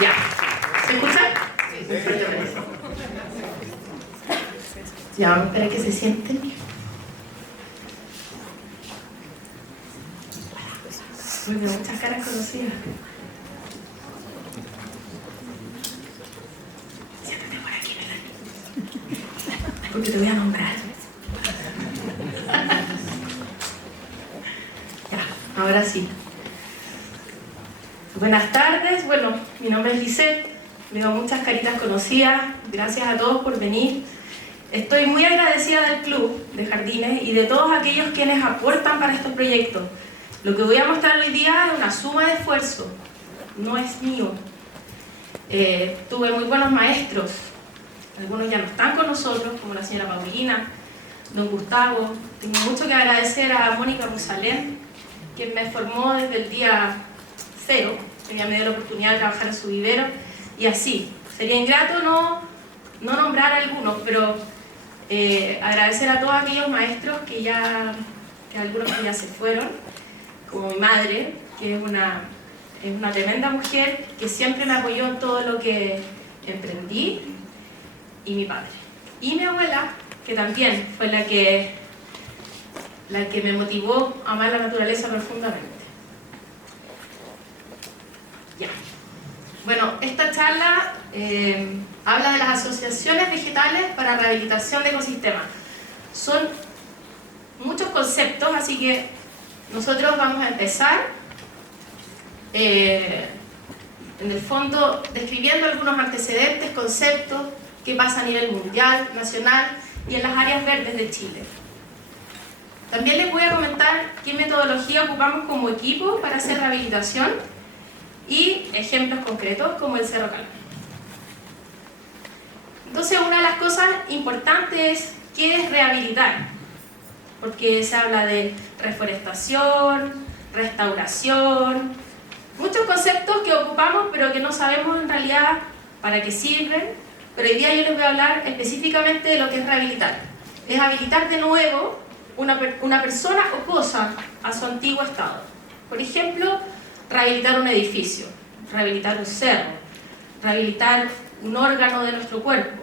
Ya. ¿Se escucha? Sí. Ya, vamos a esperar que se sienten. Uy, veo muchas caras conocidas. Siéntate por aquí, Melanie. Porque te voy a nombrar. Ya, ahora sí. Buenas tardes, bueno, mi nombre es Lisette, veo muchas caritas conocidas, gracias a todos por venir. Estoy muy agradecida del Club de Jardines y de todos aquellos quienes aportan para estos proyectos. Lo que voy a mostrar hoy día es una suma de esfuerzo, no es mío. Tuve muy buenos maestros, algunos ya no están con nosotros, como la señora Paulina, don Gustavo. Tengo mucho que agradecer a Mónica Rosalén, quien me formó desde el día 0, ella me dio la oportunidad de trabajar en su vivero, y así. Sería ingrato no nombrar a algunos, pero agradecer a todos aquellos maestros que algunos que ya se fueron, como mi madre, que es una tremenda mujer, que siempre me apoyó en todo lo que emprendí, y mi padre. Y mi abuela, que también fue la que me motivó a amar la naturaleza profundamente. Ya. Bueno, esta charla habla de las asociaciones vegetales para rehabilitación de ecosistemas. Son muchos conceptos, así que nosotros vamos a empezar en el fondo describiendo algunos antecedentes, conceptos, qué pasa a nivel mundial, nacional y en las áreas verdes de Chile. También les voy a comentar qué metodología ocupamos como equipo para hacer rehabilitación y ejemplos concretos como el Cerro Calama. Entonces, una de las cosas importantes es qué es rehabilitar, porque se habla de reforestación, restauración, muchos conceptos que ocupamos pero que no sabemos en realidad para qué sirven, pero hoy día yo les voy a hablar específicamente de lo que es rehabilitar. Es habilitar de nuevo una persona o cosa a su antiguo estado. Por ejemplo, rehabilitar un edificio, rehabilitar un cerro, rehabilitar un órgano de nuestro cuerpo.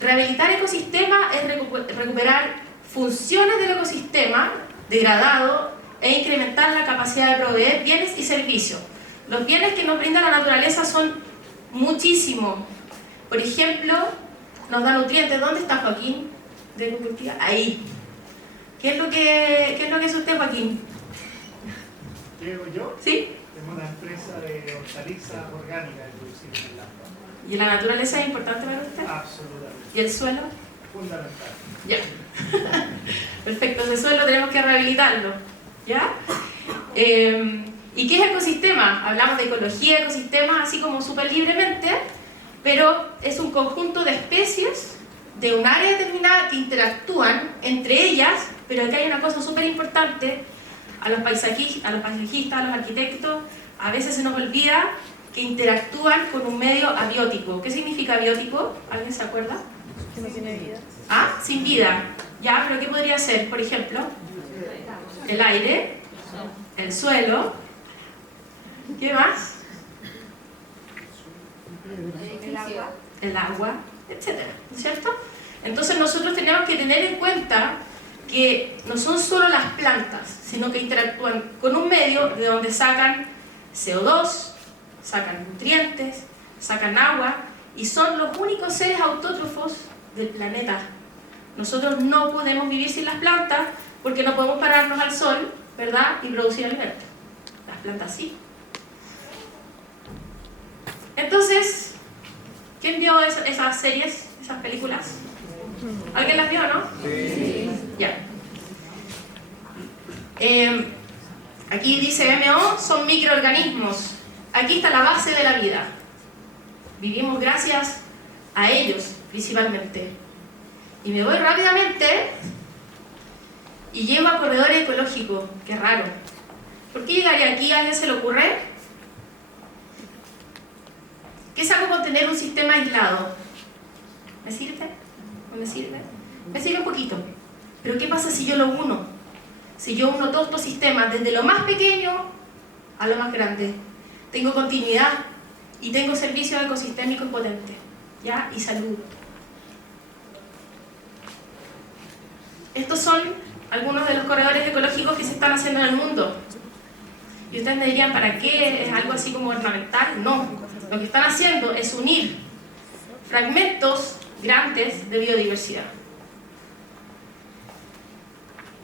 Rehabilitar ecosistemas es recuperar funciones del ecosistema degradado e incrementar la capacidad de proveer bienes y servicios. Los bienes que nos brinda la naturaleza son muchísimos. Por ejemplo, nos da nutrientes. ¿Dónde está Joaquín? ¿De agricultura? Ahí. ¿Qué es lo que es usted, Joaquín? ¿Llego yo? ¿Sí? Tengo una empresa de hortalizas orgánicas producida en Lampa. ¿Y la naturaleza es importante para usted? Absolutamente. ¿Y el suelo? Fundamental. Ya. Perfecto, ese suelo tenemos que rehabilitarlo. ¿Ya? ¿Y qué es ecosistema? Hablamos de ecología, ecosistemas, así como súper libremente, pero es un conjunto de especies de un área determinada que interactúan entre ellas, pero aquí hay una cosa súper importante. A los paisajistas, a los arquitectos, a veces se nos olvida que interactúan con un medio abiótico. ¿Qué significa abiótico? ¿Alguien se acuerda? Que no tiene vida. Ah, sin vida. Ya, pero ¿qué podría ser? Por ejemplo, el aire, el suelo, ¿qué más? El agua, etcétera, ¿no es cierto? Entonces nosotros tenemos que tener en cuenta que no son solo las plantas, sino que interactúan con un medio de donde sacan CO2, sacan nutrientes, sacan agua, y son los únicos seres autótrofos del planeta. Nosotros no podemos vivir sin las plantas porque no podemos pararnos al sol, ¿verdad?, y producir alimento. Las plantas sí. Entonces, ¿quién vio esas series, esas películas? ¿Alguien las vio, no? Sí. Ya. Aquí dice MO, son microorganismos. Aquí está la base de la vida. Vivimos gracias a ellos, principalmente. Y me voy rápidamente y llego a corredores ecológicos. Qué raro. ¿Por qué llegaría aquí? ¿A alguien se le ocurre? ¿Qué saco con tener un sistema aislado? ¿Me sirve? ¿No me sirve? Me sirve un poquito. Pero ¿qué pasa si yo lo uno? Si yo uno todos estos sistemas, desde lo más pequeño a lo más grande. tengo continuidad y tengo servicios ecosistémicos potentes, ¿ya? Y salud. Estos son algunos de los corredores ecológicos que se están haciendo en el mundo. Y ustedes me dirían, ¿para qué? ¿Es algo así como ornamental? No. Lo que están haciendo es unir fragmentos grandes de biodiversidad.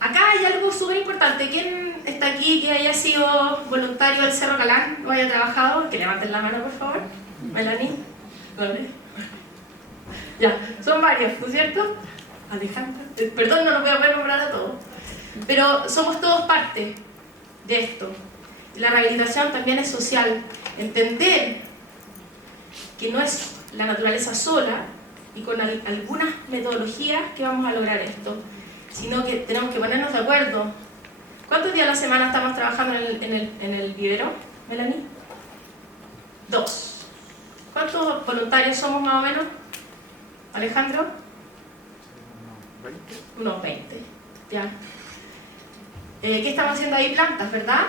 Acá hay algo súper importante. ¿Quién está aquí que haya sido voluntario del Cerro Calán o haya trabajado? Que levanten la mano, por favor. Melanie. ¿Dónde? Ya, son varios, ¿no es cierto? Alejandra. Perdón, no los voy a poder nombrar a todos. Pero somos todos parte de esto. La rehabilitación también es social. Entender que no es la naturaleza sola y con algunas metodologías que vamos a lograr esto, sino que tenemos que ponernos de acuerdo. ¿Cuántos días a la semana estamos trabajando en el vivero, Melanie? 2. ¿Cuántos voluntarios somos más o menos, Alejandro? 20. Unos 20. Ya. ¿Qué estamos haciendo ahí? Plantas, ¿verdad?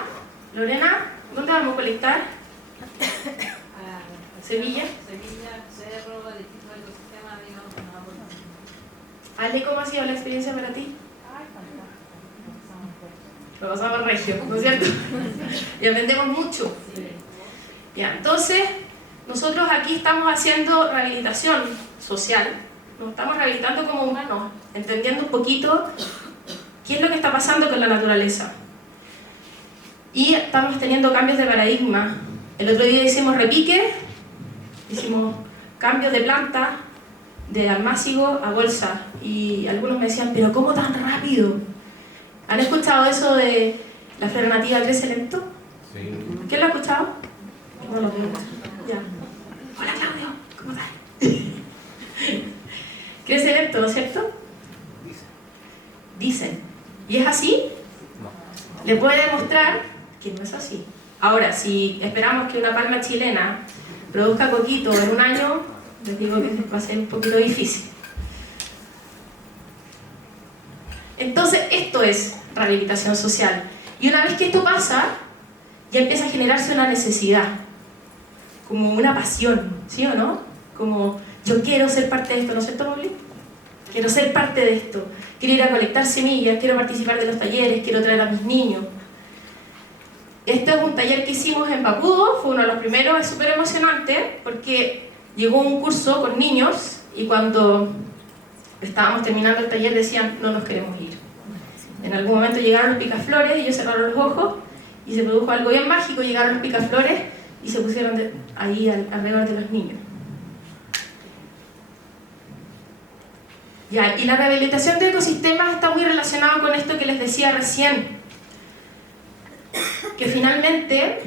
Lorena, ¿dónde vamos a colectar? Sevilla. Sevilla, cerro, distintos ecosistemas, digamos, que nos aportan. Ale, ¿cómo ha sido la experiencia para ti? Lo pasamos regio, ¿no es cierto? Y aprendemos mucho. Ya, entonces, nosotros aquí estamos haciendo rehabilitación social. Nos estamos rehabilitando como humanos, entendiendo un poquito qué es lo que está pasando con la naturaleza. Y estamos teniendo cambios de paradigma. El otro día hicimos repique, hicimos cambios de planta, de almácigo a bolsa. Y algunos me decían, ¿pero cómo tan rápido? ¿Han escuchado eso de la flora nativa crece lento? Sí. ¿Quién lo ha escuchado? No lo veo. Ya. Hola Claudio, ¿cómo estás? Crece lento, ¿no es cierto? Dicen. ¿Y es así? No. Le puede demostrar que no es así. Ahora, si esperamos que una palma chilena produzca coquito en un año, les digo que va a ser un poquito difícil. Entonces, esto es rehabilitación social. Y una vez que esto pasa, ya empieza a generarse una necesidad, como una pasión, ¿sí o no? Como, yo quiero ser parte de esto, ¿no es cierto, Pauli? Quiero ser parte de esto, quiero ir a colectar semillas, quiero participar de los talleres, quiero traer a mis niños. Este es un taller que hicimos en Papudo, fue uno de los primeros, es súper emocionante, porque llegó un curso con niños y cuando estábamos terminando el taller decían, no nos queremos ir. En algún momento llegaron los picaflores, ellos cerraron los ojos y se produjo algo bien mágico, llegaron los picaflores y se pusieron ahí alrededor de los niños. Ya, y la rehabilitación de ecosistemas está muy relacionada con esto que les decía recién, que finalmente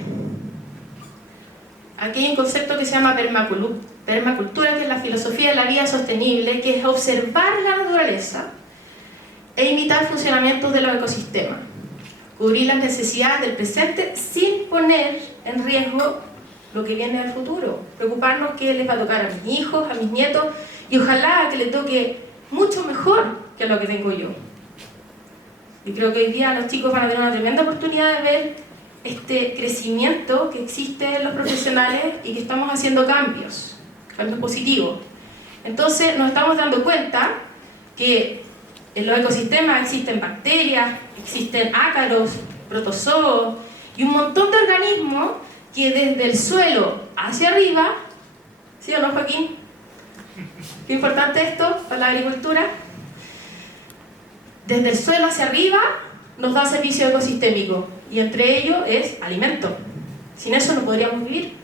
aquí hay un concepto que se llama permacultura, que es la filosofía de la vida sostenible, que es observar la naturaleza e imitar funcionamientos de los ecosistemas, cubrir las necesidades del presente sin poner en riesgo lo que viene al futuro, preocuparnos qué les va a tocar a mis hijos, a mis nietos, y ojalá que le toque mucho mejor que lo que tengo yo. Y creo que hoy día los chicos van a tener una tremenda oportunidad de ver este crecimiento que existe en los profesionales y que estamos haciendo cambios positivos. Entonces nos estamos dando cuenta que en los ecosistemas existen bacterias, existen ácaros, protozoos y un montón de organismos que desde el suelo hacia arriba, ¿sí o no, Joaquín? Qué importante esto para la agricultura. Desde el suelo hacia arriba nos da servicio ecosistémico y entre ellos es alimento. Sin eso no podríamos vivir.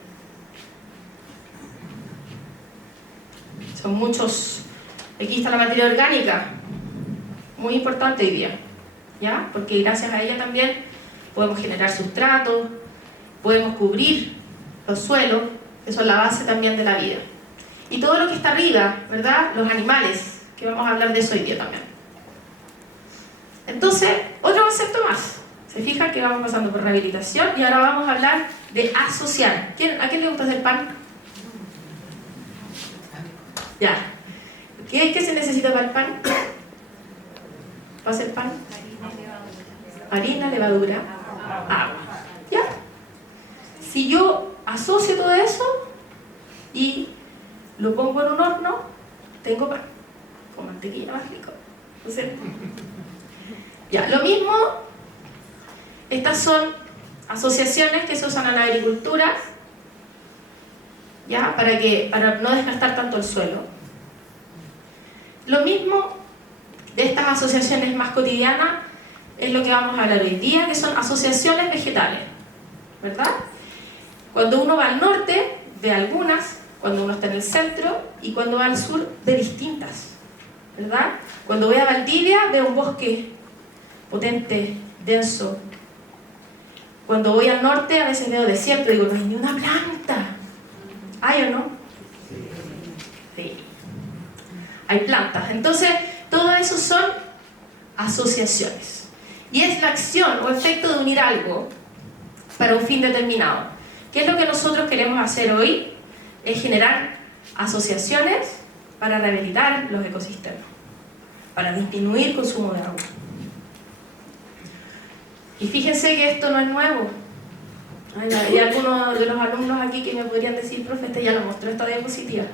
Son muchos. Aquí está la materia orgánica, muy importante hoy día, ¿ya? Porque gracias a ella también podemos generar sustratos, podemos cubrir los suelos, que son la base también de la vida. Y todo lo que está arriba, ¿verdad? Los animales, que vamos a hablar de eso hoy día también. Entonces, otro concepto más. Se fijan que vamos pasando por rehabilitación y ahora vamos a hablar de asociar. ¿A quién le gusta hacer pan? Ya. ¿Qué se necesita para el pan? ¿Para hacer pan? Harina, levadura, agua. ¿Ya? Si yo asocio todo eso y lo pongo en un horno, tengo pan con mantequilla más rico, ¿no es cierto? Ya, lo mismo, estas son asociaciones que se usan en la agricultura, ¿ya? Para no desgastar tanto el suelo. Lo mismo de estas asociaciones más cotidianas es lo que vamos a hablar hoy día, que son asociaciones vegetales, ¿verdad? Cuando uno va al norte, ve algunas, cuando uno está en el centro, y cuando va al sur, ve distintas, ¿verdad? Cuando voy a Valdivia, veo un bosque potente, denso. Cuando voy al norte, a veces veo desierto, digo, no hay ni una planta. ¿Hay o no? Sí. Hay plantas. Entonces, todo eso son asociaciones. Y es la acción o efecto de unir algo para un fin determinado. ¿Qué es lo que nosotros queremos hacer hoy? Es generar asociaciones para rehabilitar los ecosistemas, para disminuir el consumo de agua. Y fíjense que esto no es nuevo. Hay algunos de los alumnos aquí que me podrían decir, profe, este ya lo mostró esta diapositiva,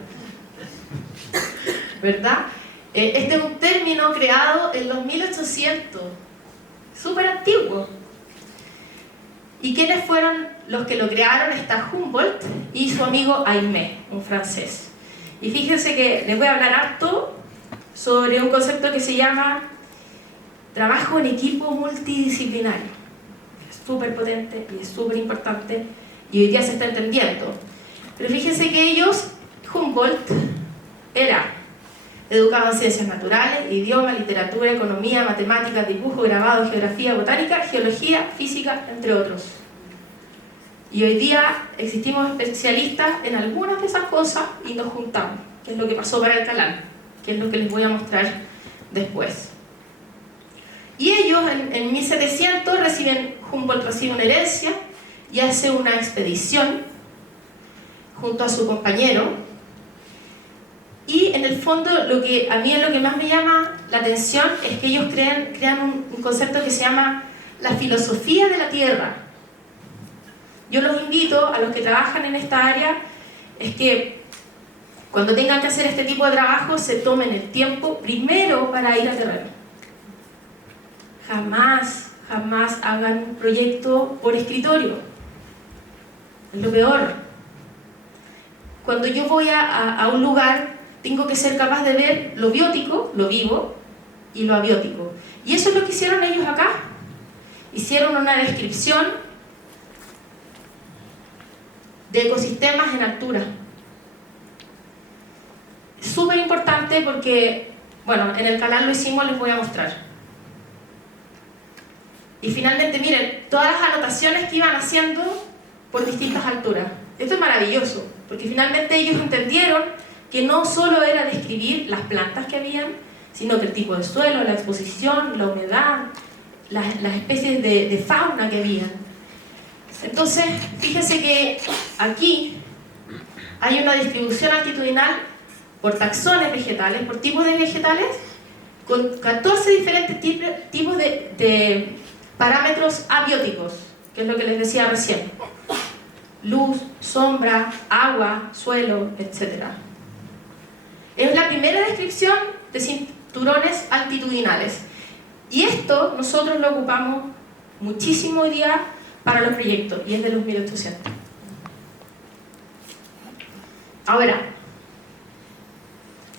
¿verdad? Este es un término creado en los 1800, súper antiguo. ¿Y quiénes fueron los que lo crearon? Está Humboldt y su amigo Aimé, un francés. Y fíjense que les voy a hablar harto sobre un concepto que se llama trabajo en equipo multidisciplinario. Es súper potente y es súper importante y hoy día se está entendiendo. Pero fíjense que ellos, Humboldt, era educado en ciencias naturales, idioma, literatura, economía, matemáticas, dibujo, grabado, geografía, botánica, geología, física, entre otros. Y hoy día existimos especialistas en algunas de esas cosas y nos juntamos, que es lo que pasó para Alcalá, que es lo que les voy a mostrar después. Y ellos en 1700 Humboldt recibe una herencia y hace una expedición junto a su compañero. Y en el fondo, a mí lo que más me llama la atención es que ellos crean un concepto que se llama la filosofía de la tierra. Yo los invito a los que trabajan en esta área, es que cuando tengan que hacer este tipo de trabajo se tomen el tiempo primero para ir a terreno. Jamás hagan un proyecto por escritorio. Es lo peor. Cuando yo voy a un lugar, tengo que ser capaz de ver lo biótico, lo vivo, y lo abiótico. Y eso es lo que hicieron ellos acá. Hicieron una descripción de ecosistemas en altura. Es súper importante porque, bueno, en el canal lo hicimos, les voy a mostrar. Y finalmente, miren, todas las anotaciones que iban haciendo por distintas alturas. Esto es maravilloso, porque finalmente ellos entendieron que no solo era describir las plantas que habían, sino que el tipo de suelo, la exposición, la humedad, las especies de fauna que habían. Entonces, fíjense que aquí hay una distribución altitudinal por taxones vegetales, por tipos de vegetales, con 14 diferentes tipos de parámetros abióticos, que es lo que les decía recién. Luz, sombra, agua, suelo, etc. Es la primera descripción de cinturones altitudinales. Y esto nosotros lo ocupamos muchísimo hoy día para los proyectos, y es de los 1800. Ahora,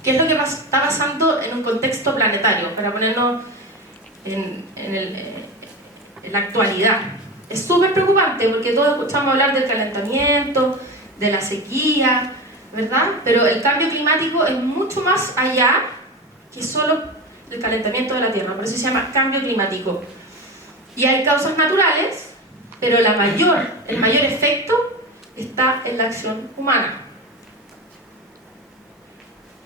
¿qué es lo que está pasando en un contexto planetario? Para ponernos en la actualidad. Es súper preocupante porque todos escuchamos hablar del calentamiento, de la sequía, ¿verdad? Pero el cambio climático es mucho más allá que solo el calentamiento de la Tierra, por eso se llama cambio climático. Y hay causas naturales, pero el mayor efecto está en la acción humana.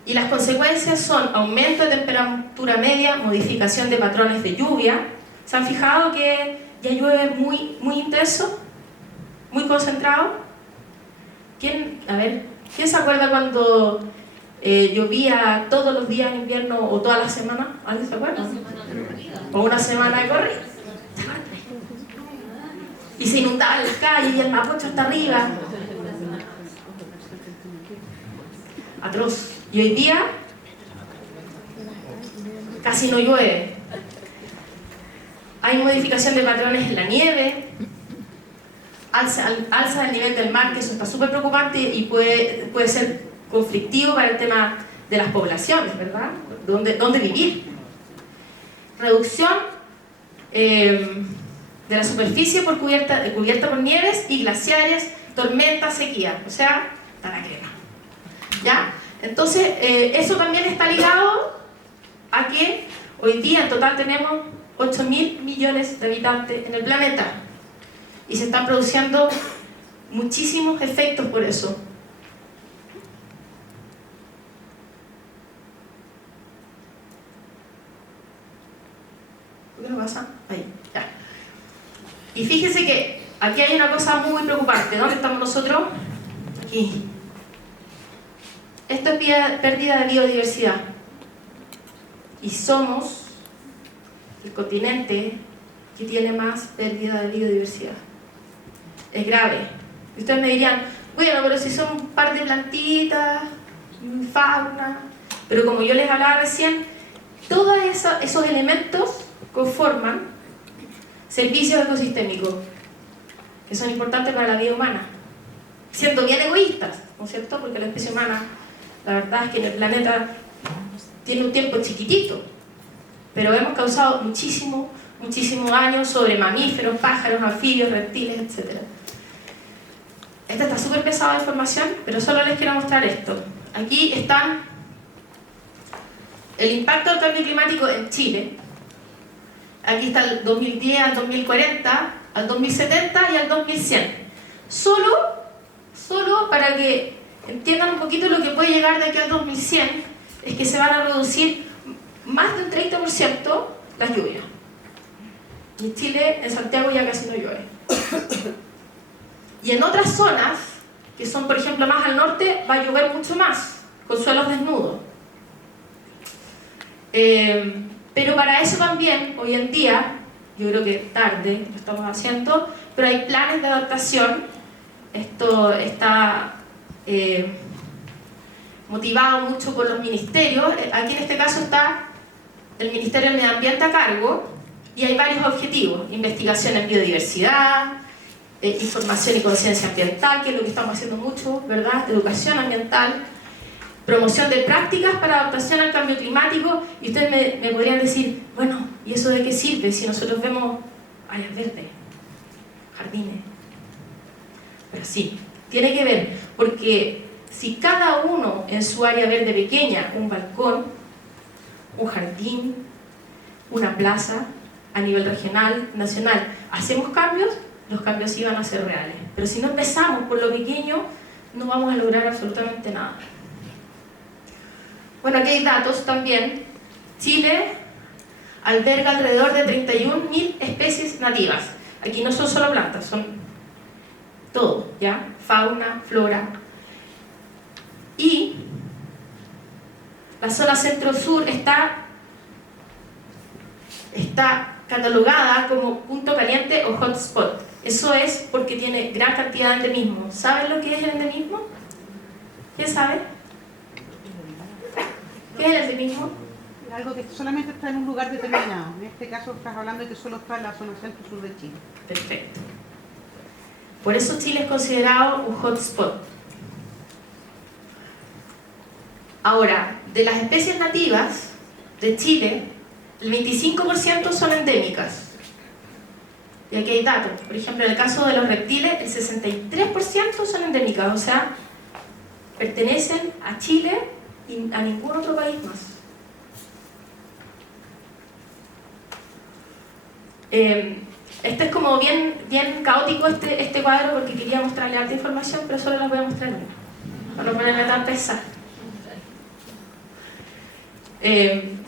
Y las consecuencias son aumento de temperatura media, modificación de patrones de lluvia. ¿Se han fijado que ya llueve muy intenso? ¿Muy concentrado? ¿Quién se acuerda cuando llovía todos los días en invierno o todas las semanas? ¿Alguien se acuerda? O una semana de corrida. Y se inundaban las calles y el Mapocho hasta arriba. atroz. Y hoy día casi no llueve. Hay modificación de patrones en la nieve, alza del nivel del mar, que eso está súper preocupante y puede ser conflictivo para el tema de las poblaciones, ¿verdad? ¿Dónde vivir? Reducción de la superficie cubierta por nieves y glaciares, tormentas, sequía, o sea, está la crema. ¿Ya? Entonces, eso también está ligado a que hoy día en total tenemos 8.000 millones de habitantes en el planeta y se están produciendo muchísimos efectos por eso. ¿Qué nos pasa? Ahí, ya. Y fíjense que aquí hay una cosa muy preocupante. ¿Dónde estamos nosotros? Aquí. Esto es pérdida de biodiversidad. Y somos el continente que tiene más pérdida de biodiversidad. Es grave. Y ustedes me dirían, bueno, pero si son un par de plantitas, fauna. Pero como yo les hablaba recién, todos esos elementos conforman servicios ecosistémicos que son importantes para la vida humana, siendo bien egoístas, ¿no es cierto? Porque la especie humana, la verdad es que en el planeta tiene un tiempo chiquitito, pero hemos causado muchísimo daño sobre mamíferos, pájaros, anfibios, reptiles, etc. Esta está súper pesada de información, pero solo les quiero mostrar esto. Aquí está el impacto del cambio climático en Chile. Aquí está el 2010 al 2040, al 2070 y al 2100. Solo para que entiendan un poquito lo que puede llegar de aquí al 2100, es que se van a reducir más de un 30% las lluvias. Y en Chile, en Santiago ya casi no llueve. Y en otras zonas, que son por ejemplo más al norte, va a llover mucho más, con suelos desnudos. Pero para eso también, hoy en día, yo creo que tarde lo estamos haciendo, pero hay planes de adaptación. Esto está motivado mucho por los ministerios. Aquí en este caso está el Ministerio del Medio Ambiente a cargo y hay varios objetivos: investigación en biodiversidad, información y conciencia ambiental, que es lo que estamos haciendo mucho, ¿verdad? Educación ambiental, promoción de prácticas para adaptación al cambio climático. Y ustedes me podrían decir, bueno, ¿y eso de qué sirve si nosotros vemos áreas verdes, jardines? Pero sí, tiene que ver, porque si cada uno en su área verde pequeña, un balcón, un jardín, una plaza, a nivel regional, nacional, hacemos cambios, los cambios sí van a ser reales. Pero si no empezamos por lo pequeño, no vamos a lograr absolutamente nada. Bueno, aquí hay datos también. Chile alberga alrededor de 31.000 especies nativas. Aquí no son solo plantas, son todo, ¿ya? Fauna, flora. Y la zona centro-sur está catalogada como punto caliente o hotspot. Eso es porque tiene gran cantidad de endemismo. ¿Saben lo que es el endemismo? ¿Quién sabe? ¿Qué es el endemismo? Algo que solamente está en un lugar determinado. En este caso estás hablando de que solo está en la zona centro-sur de Chile. Perfecto. Por eso Chile es considerado un hotspot. Ahora, de las especies nativas de Chile, el 25% son endémicas. Y aquí hay datos. Por ejemplo, en el caso de los reptiles, el 63% son endémicas, o sea, pertenecen a Chile y a ningún otro país más. Este es como bien caótico este cuadro, porque quería mostrarle harta información, pero solo les voy a mostrar una, para no ponerme tan pesada.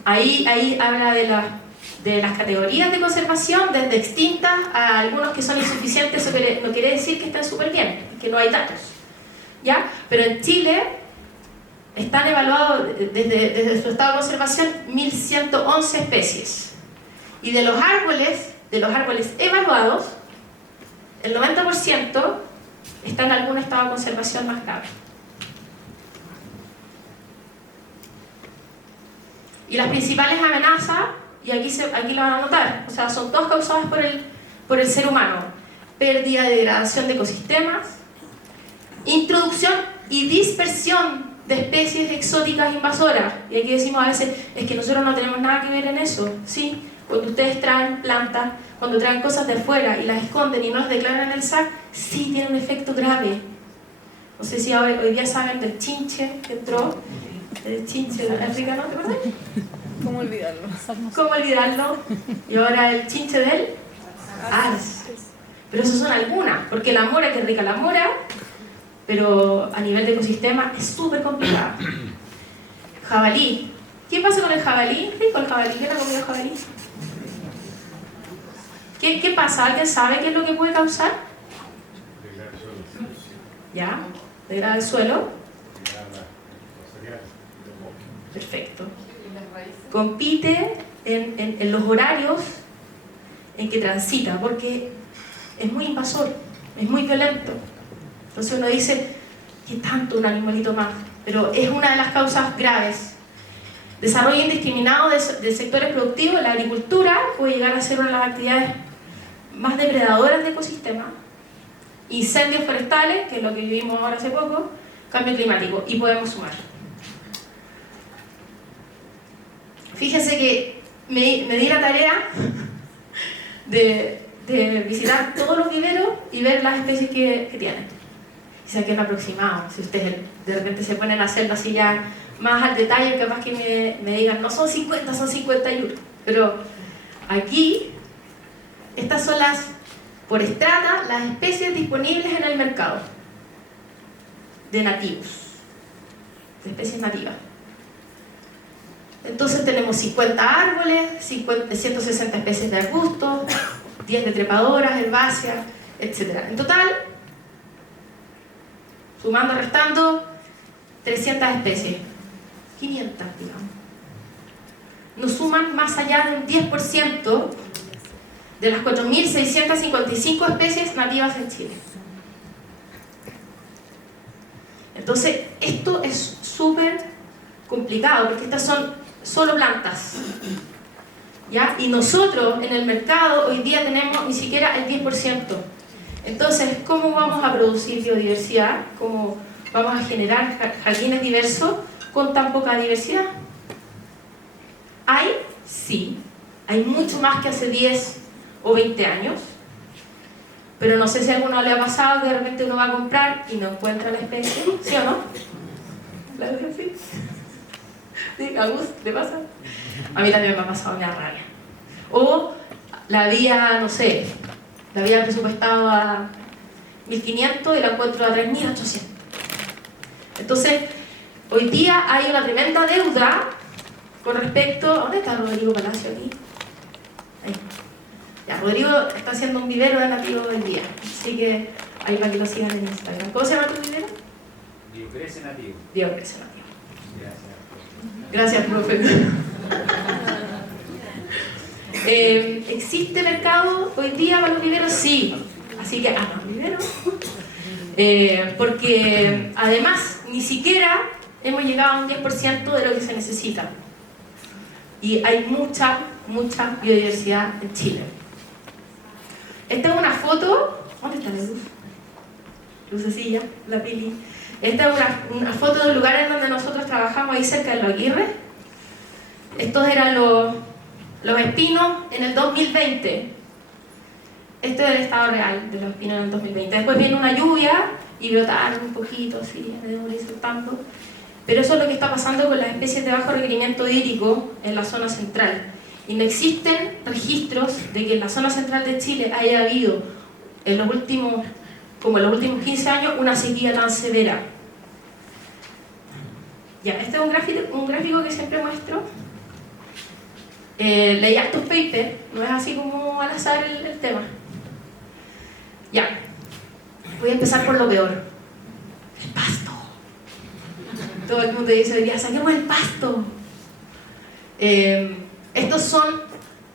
Ahí habla de las categorías de conservación, desde extintas a algunos que son insuficientes. Eso no quiere decir que estén súper bien, que no hay datos, ¿ya? Pero en Chile están evaluados desde su estado de conservación 1.111 especies. Y de los árboles evaluados, el 90% está en algún estado de conservación más grave. Y las principales amenazas, y aquí lo van a notar, o sea, son todas causadas por el ser humano. Pérdida y degradación de ecosistemas, introducción y dispersión de especies exóticas invasoras. Y aquí decimos a veces, es que nosotros no tenemos nada que ver en eso. Sí, cuando ustedes traen plantas, cuando traen cosas de afuera y las esconden y no las declaran en el SAC, sí tiene un efecto grave. No sé si hoy día saben del chinche que entró, el chinche africano, ¿te acuerdas? ¿Cómo olvidarlo? ¿Cómo olvidarlo? Y ahora el chinche del ars. Pero eso son algunas, porque la mora, que rica la mora, pero a nivel de ecosistema es súper complicado. Jabalí. ¿Qué pasa con el jabalí? Rico el jabalí. ¿Quién ha comido jabalí? ¿Qué pasa? ¿Alguien sabe qué es lo que puede causar? ¿Ya? Degrada el suelo. Perfecto. Compite en los horarios en que transita, porque es muy invasor, es muy violento. Entonces uno dice, ¿qué tanto un animalito más? Pero es una de las causas graves. Desarrollo indiscriminado de sectores productivos. La agricultura puede llegar a ser una de las actividades más depredadoras de ecosistemas. Incendios forestales, que es lo que vivimos ahora hace poco. Cambio climático, y podemos sumar. Fíjense que me di la tarea de visitar todos los viveros y ver las especies que tienen. Y saqué un aproximado. Si ustedes de repente se ponen a hacerlo así ya más al detalle, capaz que me digan, no son 50, son 51. Pero aquí, estas son por estrata, las especies disponibles en el mercado de nativos, de especies nativas. Entonces tenemos 50 árboles, 160 especies de arbustos, 10 de trepadoras, herbáceas, etc. En total, sumando, restando, 300 especies. 500, digamos. Nos suman más allá de un 10% de las 4.655 especies nativas en Chile. Entonces, esto es súper complicado, porque estas son solo plantas, ¿ya? Y nosotros en el mercado hoy día tenemos ni siquiera el 10%. Entonces, ¿cómo vamos a producir biodiversidad? ¿Cómo vamos a generar jardines diversos con tan poca diversidad? ¿Hay? Sí. Hay mucho más que hace 10 o 20 años. Pero no sé si a alguno le ha pasado que de repente uno va a comprar y no encuentra la especie. ¿Sí o no? ¿Claro que sí? ¿Sí? ¿A Gus le pasa? A mí también me ha pasado, me da rabia. O la había, no sé, la había presupuestado a 1.500 y la encuentro a 3.800. Entonces, hoy día hay una tremenda deuda con respecto... ¿Dónde está Rodrigo Palacio aquí? Ahí. Ya, Rodrigo está haciendo un vivero de nativos del día. Así que ahí para que lo sigan en Instagram. ¿Cómo se llama tu vivero? Diocrece nativo. Diocrece nativo. Gracias. Gracias, profe. ¿Existe mercado hoy día para los viveros? Sí. Así que hagan viveros. Porque además ni siquiera hemos llegado a un 10% de lo que se necesita. Y hay mucha biodiversidad en Chile. Esta es una foto. ¿Dónde está la luz? Lucecilla, la pili. Esta es una foto de un lugar en donde nosotros trabajamos ahí cerca de Los Aguirre. Estos eran los espinos en el 2020. Este es el estado real de los espinos en el 2020. Después viene una lluvia y brotaron un poquito, así, me demoré soltando. Pero eso es lo que está pasando con las especies de bajo requerimiento hídrico en la zona central. Y no existen registros de que en la zona central de Chile haya habido en los últimos 15 años una sequía tan severa. Ya, este es un gráfico que siempre muestro. Leí hartos papers, no es así como al azar el tema. Ya, voy a empezar por lo peor. El pasto. Todo el mundo dice hoy día, saquemos el pasto. Estos son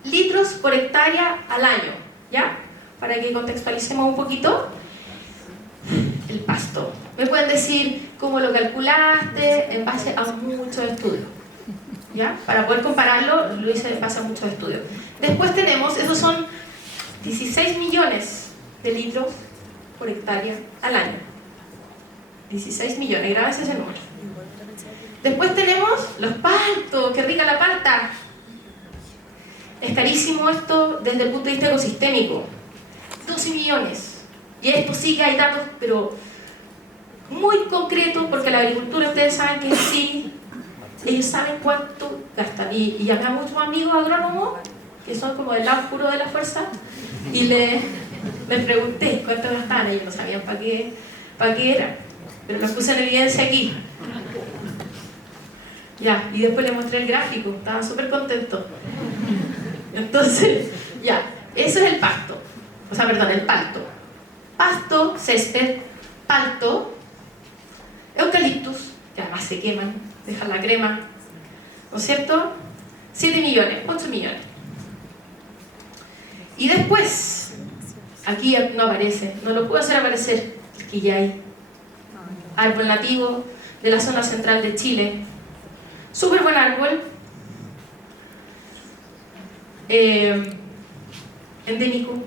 litros por hectárea al año, ¿ya? Para que contextualicemos un poquito. El pasto. Me pueden decir cómo lo calculaste en base a muchos estudios. ¿ya? Para poder compararlo, lo hice en base a muchos estudios. Después tenemos, esos son 16 millones de litros por hectárea al año. 16 millones, grábense ese número. Después tenemos los paltos, qué rica la palta. Es carísimo esto desde el punto de vista ecosistémico. 12 millones. Y esto sí que hay datos, pero muy concretos, porque la agricultura, ustedes saben que sí, ellos saben cuánto gastan. Y llamé a muchos amigos agrónomos, que son como del lado oscuro de la fuerza, y les pregunté cuánto gastaban. Ellos no sabían para qué era, pero los puse en evidencia aquí. Ya, y después les mostré el gráfico, estaban súper contentos. Entonces, ya, eso es el pasto. O sea, perdón, el palto. Pasto, césped, palto, eucaliptus, que además se queman, dejan la crema, ¿no es cierto? 7 millones, 8 millones. Y después, aquí no aparece, no lo puedo hacer aparecer, el quillay, árbol nativo de la zona central de Chile. Súper buen árbol, endémico.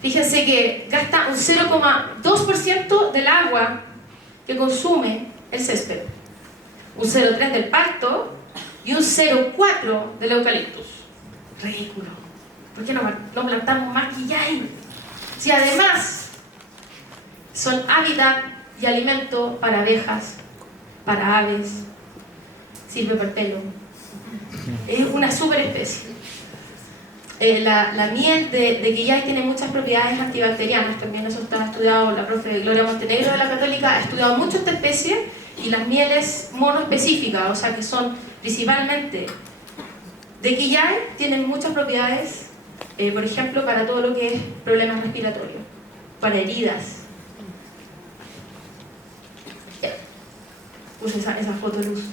Fíjense que gasta un 0,2% del agua que consume el césped, un 0,3% del palto y un 0,4% del eucaliptus. Ridículo. ¿Por qué no plantamos más quillay? Si además son hábitat y alimento para abejas, para aves, sirve para el pelo. Es una super especie. La miel de quillay tiene muchas propiedades antibacterianas, también eso está estudiado. La profe Gloria Montenegro de la Católica ha estudiado mucho esta especie, y las mieles monoespecíficas, o sea que son principalmente de quillay, tienen muchas propiedades, por ejemplo, para todo lo que es problemas respiratorios, para heridas. Puse esa foto de luz.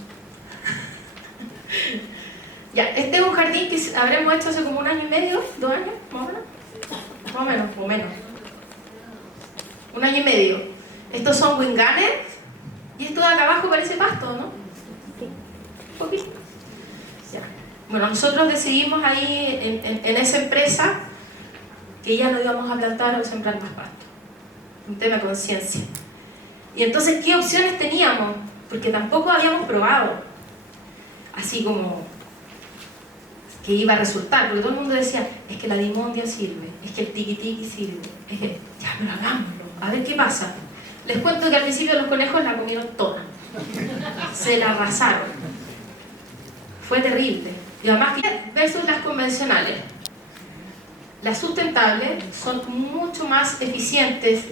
Ya, este es un jardín que habremos hecho hace como 1 año y medio, 2 años, más o menos. Más o menos. 1 año y medio. Estos son winganes, y esto de acá abajo parece pasto, ¿no? Un poquito. Ya. Bueno, nosotros decidimos ahí en esa empresa que ya no íbamos a plantar o sembrar más pasto. Un tema de conciencia. Y entonces, ¿qué opciones teníamos? Porque tampoco habíamos probado así como que iba a resultar, porque todo el mundo decía, es que la limondia sirve, es que el tiqui-tiqui sirve, es que, ya, pero hagámoslo, a ver qué pasa. Les cuento que al principio los conejos la comieron toda, se la arrasaron, fue terrible. Y además, versus las convencionales, las sustentables son mucho más eficientes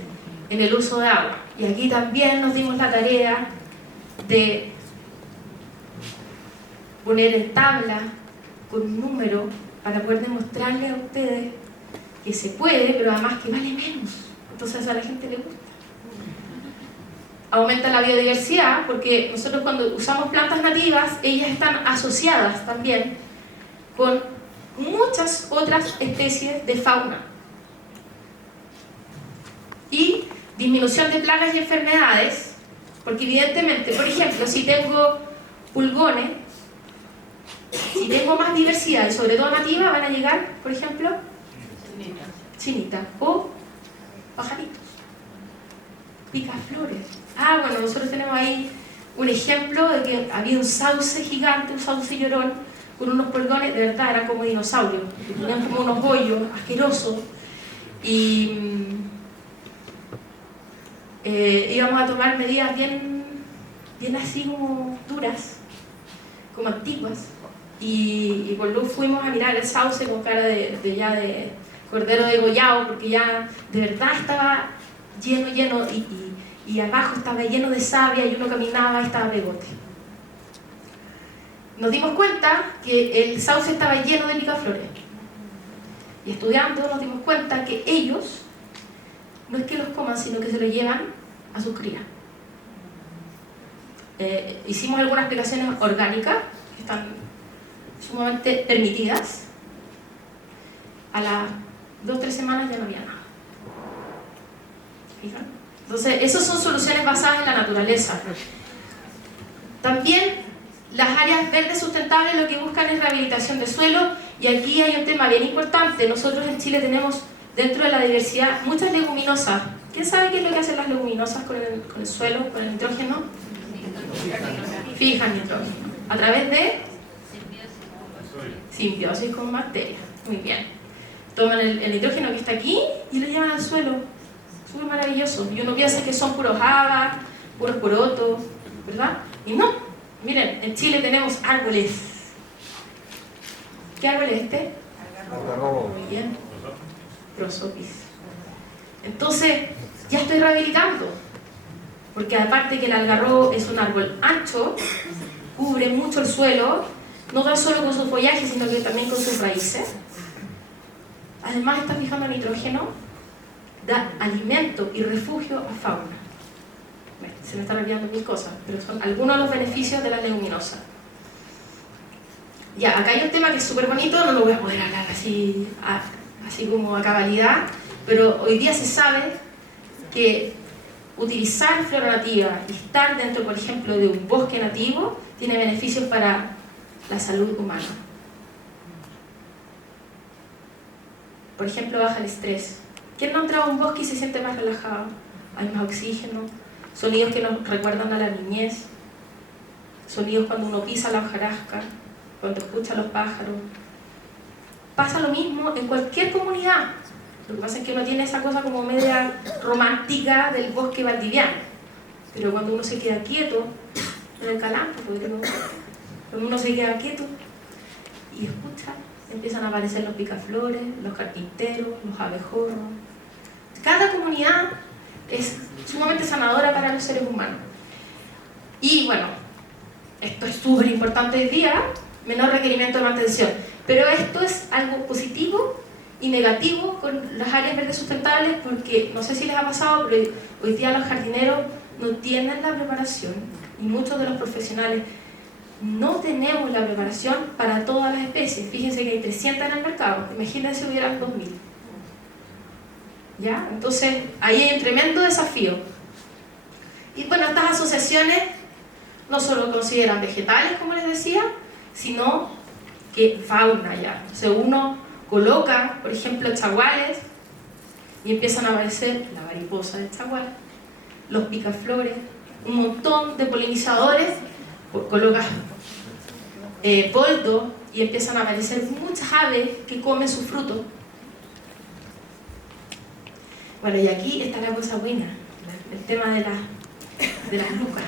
en el uso de agua, y aquí también nos dimos la tarea de poner en tabla con un número para poder demostrarle a ustedes que se puede, pero además que vale menos. Entonces a la gente le gusta. Aumenta la biodiversidad, porque nosotros cuando usamos plantas nativas, ellas están asociadas también con muchas otras especies de fauna. Y disminución de plagas y enfermedades, porque evidentemente, por ejemplo, si tengo pulgones, si tengo más diversidad, y sobre todo nativa, van a llegar, por ejemplo, chinita o pajaritos, picaflores. Bueno, nosotros tenemos ahí un ejemplo de que había un sauce gigante, un sauce llorón, con unos pulgones, de verdad, eran como dinosaurios, tenían como unos hoyos asquerosos, y íbamos a tomar medidas bien así como duras, como antiguas. Y con Luz fuimos a mirar el sauce con cara de cordero degollado, porque ya de verdad estaba lleno, y abajo estaba lleno de savia, y uno caminaba y estaba pegote. Nos dimos cuenta que el sauce estaba lleno de picaflores, y estudiando nos dimos cuenta que ellos no es que los coman, sino que se los llevan a sus crías. Hicimos algunas aplicaciones orgánicas que están sumamente permitidas. A las 2 o 3 semanas ya no había nada. ¿Fijan? Entonces, esas son soluciones basadas en la naturaleza. También Las áreas verdes sustentables lo que buscan es rehabilitación de suelo, y aquí hay un tema bien importante. Nosotros en Chile tenemos dentro de la diversidad muchas leguminosas. ¿Quién sabe qué es lo que hacen las leguminosas con el suelo, con el nitrógeno? Fijan nitrógeno. ¿A través de? Simbiosis con bacterias. Muy bien. Toman el nitrógeno que está aquí y lo llevan al suelo. Súper maravilloso. Y uno piensa que son puros habas, puros porotos, ¿verdad? Y no. Miren, en Chile tenemos árboles. ¿Qué árbol es este? Muy bien. Prosopis. Entonces, ya estoy rehabilitando. Porque aparte que el algarrobo es un árbol ancho, cubre mucho el suelo, no tan solo con su follaje, sino que también con sus raíces. Además está fijando nitrógeno, da alimento y refugio a fauna. Se me están olvidando mil cosas, pero son algunos de los beneficios de las leguminosas. Ya, acá hay un tema que es súper bonito, no lo voy a poder hablar así como a cabalidad, pero hoy día se sabe que utilizar flora nativa y estar dentro, por ejemplo, de un bosque nativo tiene beneficios para la salud humana. Por ejemplo, baja el estrés. ¿Quién no entra a un bosque y se siente más relajado? Hay más oxígeno, sonidos que nos recuerdan a la niñez, sonidos cuando uno pisa la hojarasca, cuando escucha a los pájaros. Pasa lo mismo en cualquier comunidad. Lo que pasa es que uno tiene esa cosa como media romántica del bosque valdiviano, pero cuando uno se queda quieto en el calampo, cuando uno se queda quieto y escucha, empiezan a aparecer los picaflores, los carpinteros, los abejorros. Cada comunidad es sumamente sanadora para los seres humanos. Y bueno, esto es súper importante hoy día, menor requerimiento de mantención, pero esto es algo positivo y negativo con las áreas verdes sustentables, porque no sé si les ha pasado, pero hoy día los jardineros no tienen la preparación, y muchos de los profesionales no tenemos la preparación para todas las especies. Fíjense que hay 300 en el mercado, imagínense si hubieran 2000. ¿Ya? Entonces ahí hay un tremendo desafío. Y bueno, estas asociaciones no solo consideran vegetales, como les decía, sino que fauna ya. O sea, uno coloca, por ejemplo, chaguales y empiezan a aparecer la mariposa del chagual, los picaflores, un montón de polinizadores, colocas poldo y empiezan a aparecer muchas aves que comen sus frutos. Bueno, y aquí está la cosa buena, el tema de las lucas.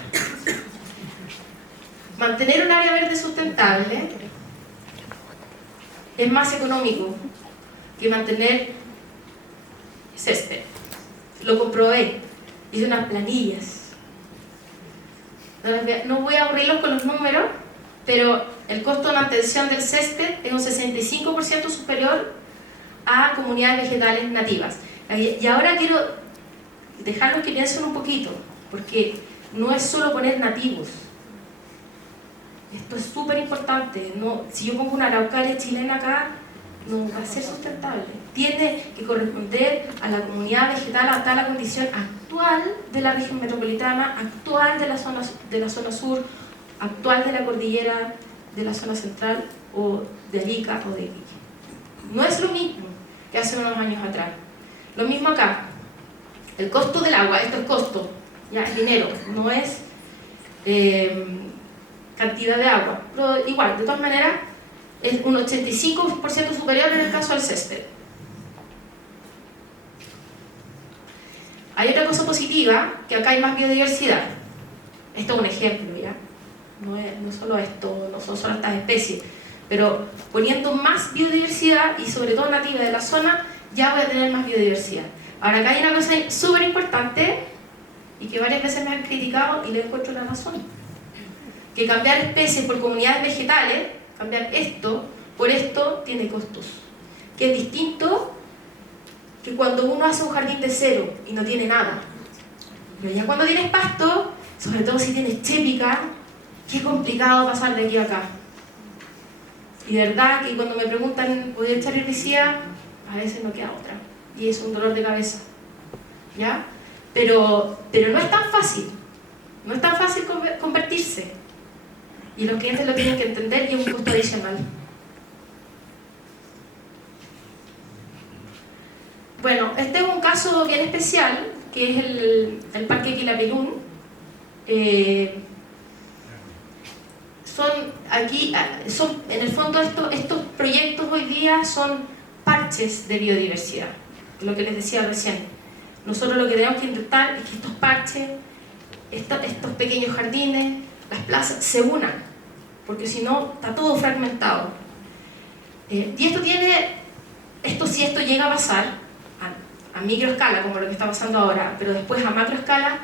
Mantener un área verde sustentable es más económico que mantener césped. Lo comprobé, hice unas planillas. No voy a aburrirlos con los números, pero el costo de mantención del césped es un 65% superior a comunidades vegetales nativas. Y ahora quiero dejarlos que piensen un poquito, porque no es solo poner nativos. Esto es súper importante. No, si yo pongo una araucaria chilena acá, no va a ser sustentable. Tiene que corresponder a la comunidad vegetal, adaptada a la condición actual de la región metropolitana, actual de la zona sur, actual de la cordillera, de la zona central, o de Arica o de Iquique. No es lo mismo que hace unos años atrás. Lo mismo acá. El costo del agua, esto es costo, ya es dinero, no es cantidad de agua. Pero igual, de todas maneras, es un 85% superior en el caso del césped. Hay otra cosa positiva, que acá hay más biodiversidad. Esto es un ejemplo, ¿ya? No solo esto, no son solo estas especies, pero poniendo más biodiversidad, y sobre todo nativa de la zona, ya voy a tener más biodiversidad. Ahora, acá hay una cosa súper importante, y que varias veces me han criticado, y le encuentro la razón. Que cambiar especies por comunidades vegetales, cambiar esto por esto, tiene costos. Que es distinto que cuando uno hace un jardín de cero y no tiene nada. Pero ya cuando tienes pasto, sobre todo si tienes chépica, qué complicado pasar de aquí a acá. Y de verdad que cuando me preguntan, ¿puedo echar herbicida? A veces no queda otra. Y es un dolor de cabeza. ¿Ya? Pero no es tan fácil. No es tan fácil convertirse. y los clientes lo tienen que entender y es un costo adicional. Bueno, este es un caso bien especial, que es el Parque Quilapilún. En el fondo estos proyectos hoy día son parches de biodiversidad, lo que les decía recién. Nosotros lo que tenemos que intentar es que estos parches, estos pequeños jardines, las plazas, se unan, porque si no está todo fragmentado. Y si esto llega a pasar a microescala, como lo que está pasando ahora, pero después a macroescala,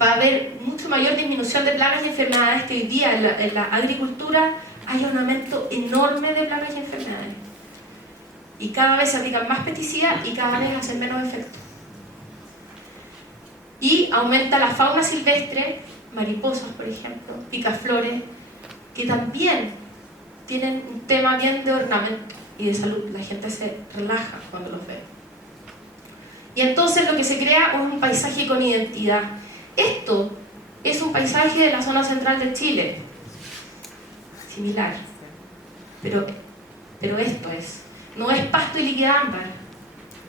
va a haber mucho mayor disminución de plagas y enfermedades, que hoy día en la agricultura hay un aumento enorme de plagas y enfermedades. Y cada vez se aplican más pesticidas y cada vez hacen menos efecto. Y aumenta la fauna silvestre, mariposas por ejemplo, picaflores, que también tienen un tema bien de ornamento y de salud. La gente se relaja cuando los ve. Y entonces lo que se crea es un paisaje con identidad. Esto es un paisaje de la zona central de Chile, similar, pero esto no es pasto y liquidámbar,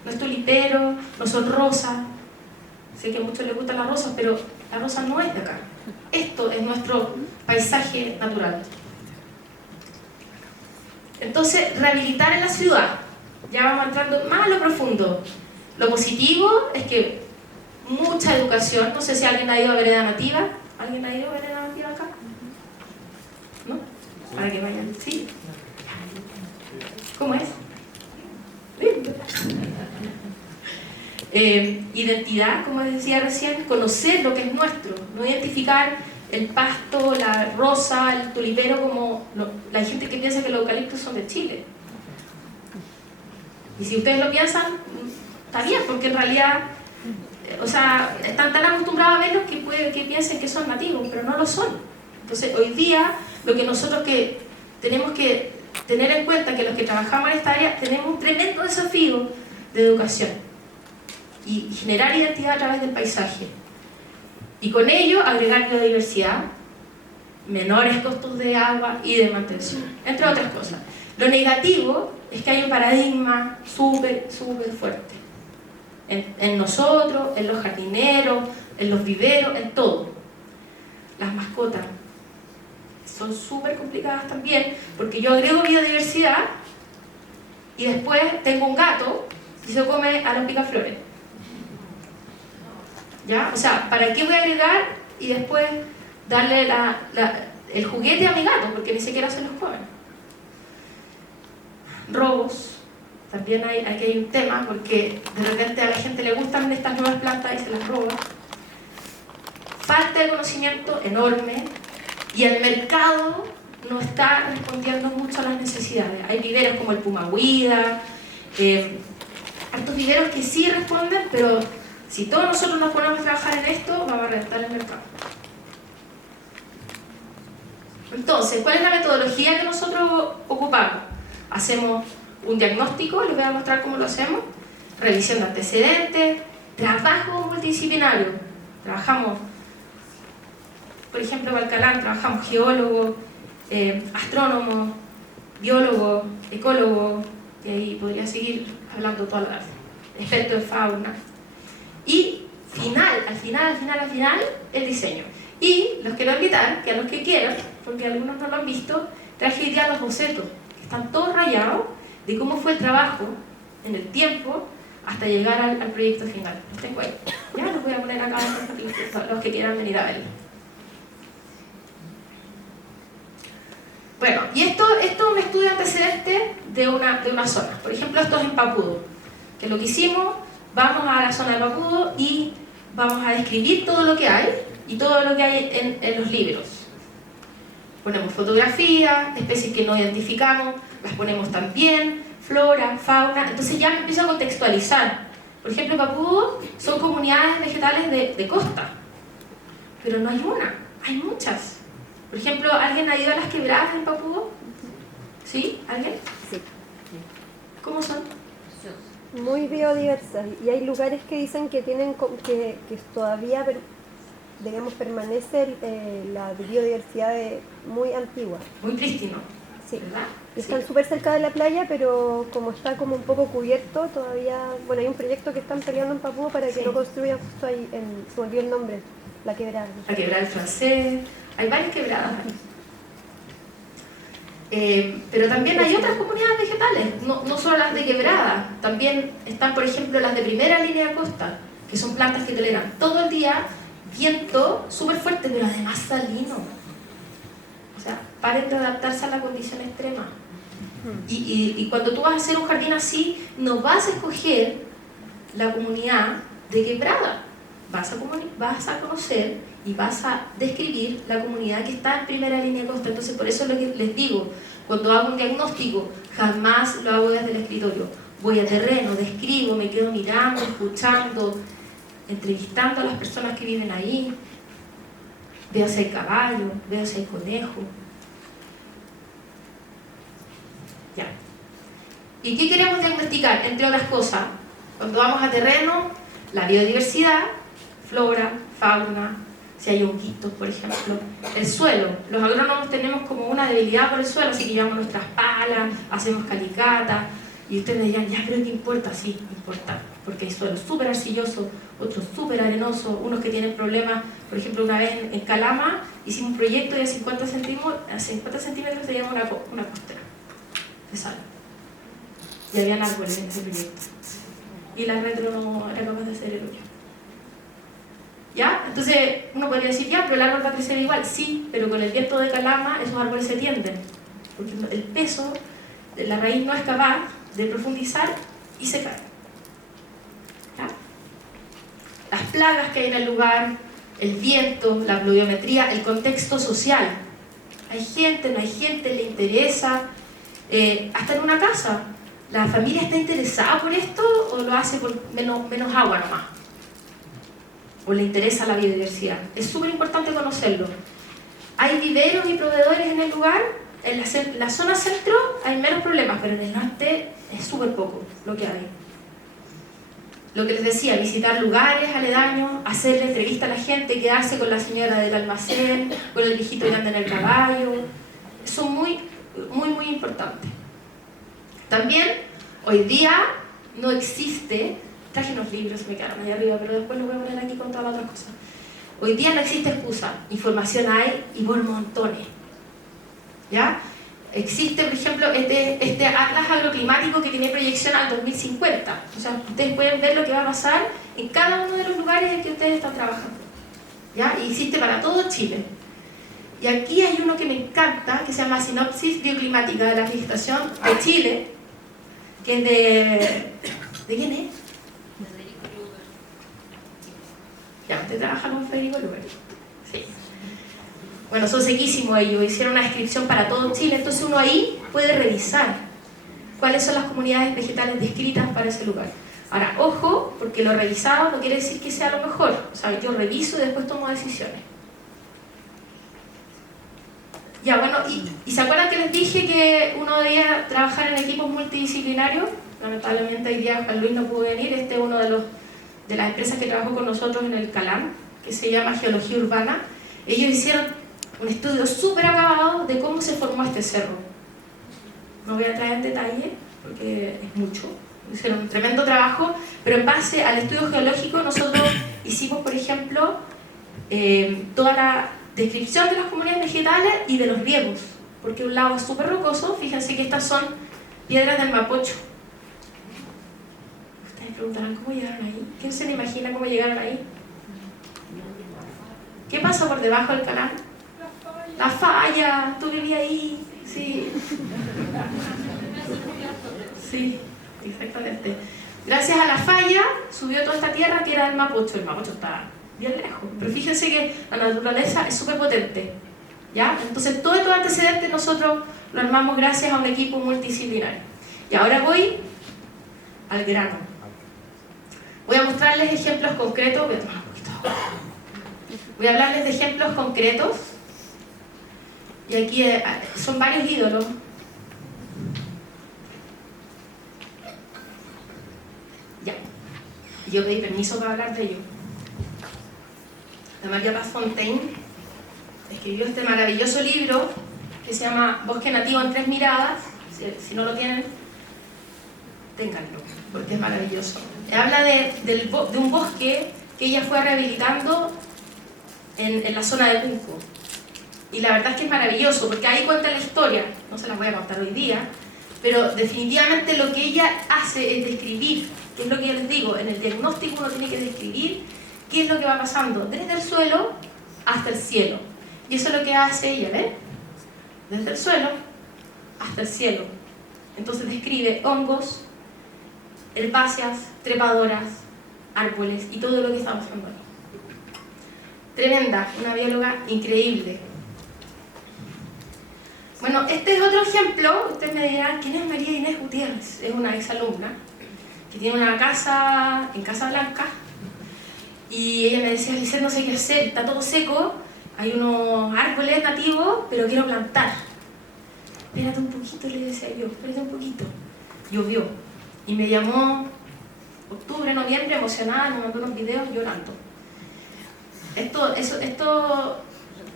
no es tulipero, no son rosas. Sé que a muchos les gustan las rosas, pero la rosa no es de acá. Esto es nuestro paisaje natural. Entonces, rehabilitar en la ciudad, ya vamos entrando más a lo profundo. Lo positivo es que mucha educación. No sé si alguien ha ido a Vereda Nativa. ¿Alguien ha ido a Vereda Nativa acá? ¿No? Para que vayan. ¿Sí? ¿Cómo es? Identidad, como les decía recién, conocer lo que es nuestro, no identificar el pasto, la rosa, el tulipero como la gente que piensa que los eucaliptos son de Chile. Y si ustedes lo piensan, está bien, porque en realidad, están tan acostumbrados a verlos que puede que piensen que son nativos, pero no lo son. Entonces, hoy día, lo que nosotros tenemos que tener en cuenta, que los que trabajamos en esta área tenemos un tremendo desafío de educación y generar identidad a través del paisaje. Y con ello, agregar biodiversidad, menores costos de agua y de mantención, entre otras cosas. Lo negativo es que hay un paradigma súper fuerte en nosotros, en los jardineros, en los viveros, en todo. Las mascotas son súper complicadas también, porque yo agrego biodiversidad y después tengo un gato y se come a los picaflores. ¿Ya? O sea, ¿para qué voy a agregar y después darle el juguete a mi gato? Porque ni siquiera se los comen. Robos. También aquí hay un tema, porque de repente a la gente le gustan estas nuevas plantas y se las roban. Falta de conocimiento enorme, y el mercado no está respondiendo mucho a las necesidades. Hay viveros como el Pumahuida, hartos viveros que sí responden, pero si todos nosotros nos ponemos a trabajar en esto, vamos a reventar el mercado. Entonces, ¿cuál es la metodología que nosotros ocupamos? Hacemos un diagnóstico, les voy a mostrar cómo lo hacemos, revisión de antecedentes, trabajo multidisciplinario. Trabajamos, por ejemplo, en Valcalán, trabajamos geólogos, astrónomos, biólogos, ecólogos, y ahí podría seguir hablando toda la tarde, expertos en fauna. Y al final, el diseño. Y los quiero invitar, que a los que quieran, porque algunos no lo han visto, traje hoy día los bocetos, que están todos rayados, de cómo fue el trabajo en el tiempo hasta llegar al proyecto final. Los tengo ahí. Ya los voy a poner acá los que quieran venir a verlo. Bueno, y esto es un estudio antecedente de una zona. Por ejemplo, esto es en Papudo, que lo que hicimos, vamos a la zona de Papudo y vamos a describir todo lo que hay y todo lo que hay en los libros. Ponemos fotografías, especies que no identificamos, las ponemos también, flora, fauna. Entonces ya me empiezo a contextualizar. Por ejemplo, Papudo son comunidades vegetales de costa, pero no hay una, hay muchas. Por ejemplo, ¿alguien ha ido a las quebradas en Papudo? ¿Sí? ¿Alguien? Sí. ¿Cómo son? Muy biodiversas, y hay lugares que dicen que tienen que todavía digamos, permanece la biodiversidad muy antigua. Muy prístino, Sí. ¿verdad? Están Sí. súper cerca de la playa, pero como está como un poco cubierto, todavía, bueno, hay un proyecto que están peleando en Papúa para que Sí. no construyan justo ahí, se me olvidó el nombre, la quebrada. La quebrada del Francés, hay varias quebradas ahí. Pero también hay otras comunidades vegetales, no solo las de quebrada, también están, por ejemplo, las de primera línea de costa, que son plantas que toleran todo el día viento súper fuerte, pero además salino. O sea, paren de adaptarse a la condición extrema. Y cuando tú vas a hacer un jardín así, no vas a escoger la comunidad de quebrada, vas a conocer y vas a describir la comunidad que está en primera línea de costa. Entonces, por eso es lo que les digo, cuando hago un diagnóstico, jamás lo hago desde el escritorio. Voy a terreno, describo, me quedo mirando, escuchando, entrevistando a las personas que viven ahí, veo si hay caballo, veo si hay conejo. Ya. ¿Y qué queremos diagnosticar? Entre otras cosas, cuando vamos a terreno, la biodiversidad, flora, fauna, si hay honguitos, por ejemplo, el suelo. Los agrónomos tenemos como una debilidad por el suelo, así que llevamos nuestras palas, hacemos calicatas, y ustedes me dirán, ya, pero ¿qué importa? Sí, importa, porque hay suelos súper arcillosos, otros súper arenosos, unos que tienen problemas. Por ejemplo, una vez en Calama hicimos un proyecto de 50 centímetros teníamos una costera de sal, y habían árboles en ese proyecto, y la retro no era capaz de hacer el hoyo. ¿Ya? Entonces uno podría decir, ya, pero el árbol va a crecer igual. Sí, pero con el viento de Calama esos árboles se tienden, porque el peso de la raíz no es capaz de profundizar y se cae. ¿Ya? Las plagas que hay en el lugar, el viento, la pluviometría, el contexto social. Hay gente, no hay gente, le interesa. Hasta en una casa, ¿la familia está interesada por esto o lo hace por menos agua nomás? ¿O le interesa la biodiversidad? Es súper importante conocerlo. Hay viveros y proveedores en el lugar. En la zona centro hay menos problemas, pero en el norte es súper poco lo que hay. Lo que les decía, visitar lugares aledaños, hacerle entrevista a la gente, quedarse con la señora del almacén, con el viejito que anda en el caballo. Eso es muy, muy, muy importante. También, hoy día no existe... Traje unos libros, me quedaron allá arriba, pero después los voy a poner aquí con todas las otras cosas. Hoy día no existe excusa, información hay y por montones. ¿Ya? Existe, por ejemplo, este atlas agroclimático que tiene proyección al 2050. O sea, ustedes pueden ver lo que va a pasar en cada uno de los lugares en que ustedes están trabajando. ¿Ya? Y existe para todo Chile. Y aquí hay uno que me encanta, que se llama Sinopsis Bioclimática de la Vegetación de Chile, que es de... ¿De quién es? Ya, usted trabaja con Federico Luber. Sí. Bueno, son sequísimos ellos, hicieron una descripción para todo Chile, entonces uno ahí puede revisar cuáles son las comunidades vegetales descritas para ese lugar. Ahora, ojo, porque lo revisado no quiere decir que sea lo mejor. O sea, yo reviso y después tomo decisiones. Ya, bueno, y ¿se acuerdan que les dije que uno debía trabajar en equipos multidisciplinarios? Lamentablemente hoy día Juan Luis no pudo venir. Este es uno de las empresas que trabajó con nosotros en el CALAM, que se llama Geología Urbana. Ellos hicieron un estudio súper acabado de cómo se formó este cerro. No voy a entrar en detalle porque es mucho. Hicieron un tremendo trabajo, pero en base al estudio geológico nosotros hicimos, por ejemplo, toda la descripción de las comunidades vegetales y de los riegos, porque un lago es súper rocoso. Fíjense que estas son piedras del Mapocho. Ustedes preguntarán, ¿cómo llegaron ahí? ¿Quién se le imagina cómo llegaron ahí? ¿Qué pasa por debajo del canal? La falla, tú vivías ahí, sí. Sí, exactamente. Gracias a la falla subió toda esta tierra que era del Mapocho. El Mapocho está bien lejos, pero fíjense que la naturaleza es súper potente, ¿ya? Entonces todo estos antecedentes nosotros lo armamos gracias a un equipo multidisciplinario. Y ahora voy al grano. Voy a mostrarles ejemplos concretos. Voy a tomar un poquito de agua. Voy a hablarles de ejemplos concretos. Y aquí son varios ídolos. Ya. Yo pedí permiso para hablar de ellos. la María Paz Fontaine, escribió este maravilloso libro que se llama Bosque Nativo en 3 miradas. Si no lo tienen, ténganlo, porque es maravilloso. Habla de un bosque que ella fue rehabilitando en la zona de Punco. Y la verdad es que es maravilloso, porque ahí cuenta la historia, no se las voy a contar hoy día, pero definitivamente lo que ella hace es describir, que es lo que yo les digo, en el diagnóstico uno tiene que describir qué es lo que va pasando, desde el suelo hasta el cielo. Y eso es lo que hace ella, ¿ven? Desde el suelo hasta el cielo. Entonces describe hongos, herbáceas, trepadoras, árboles y todo lo que está pasando ahí. Tremenda, una bióloga increíble. Bueno, este es otro ejemplo. Ustedes me dirán, ¿quién es María Inés Gutiérrez? Es una exalumna que tiene una casa en Casablanca y ella me decía, Lisette, no sé qué hacer, está todo seco, hay unos árboles nativos, pero quiero plantar. Espérate un poquito, le decía yo, espérate un poquito. Llovió y me llamó octubre, noviembre, emocionada, me mandó unos videos llorando. Esto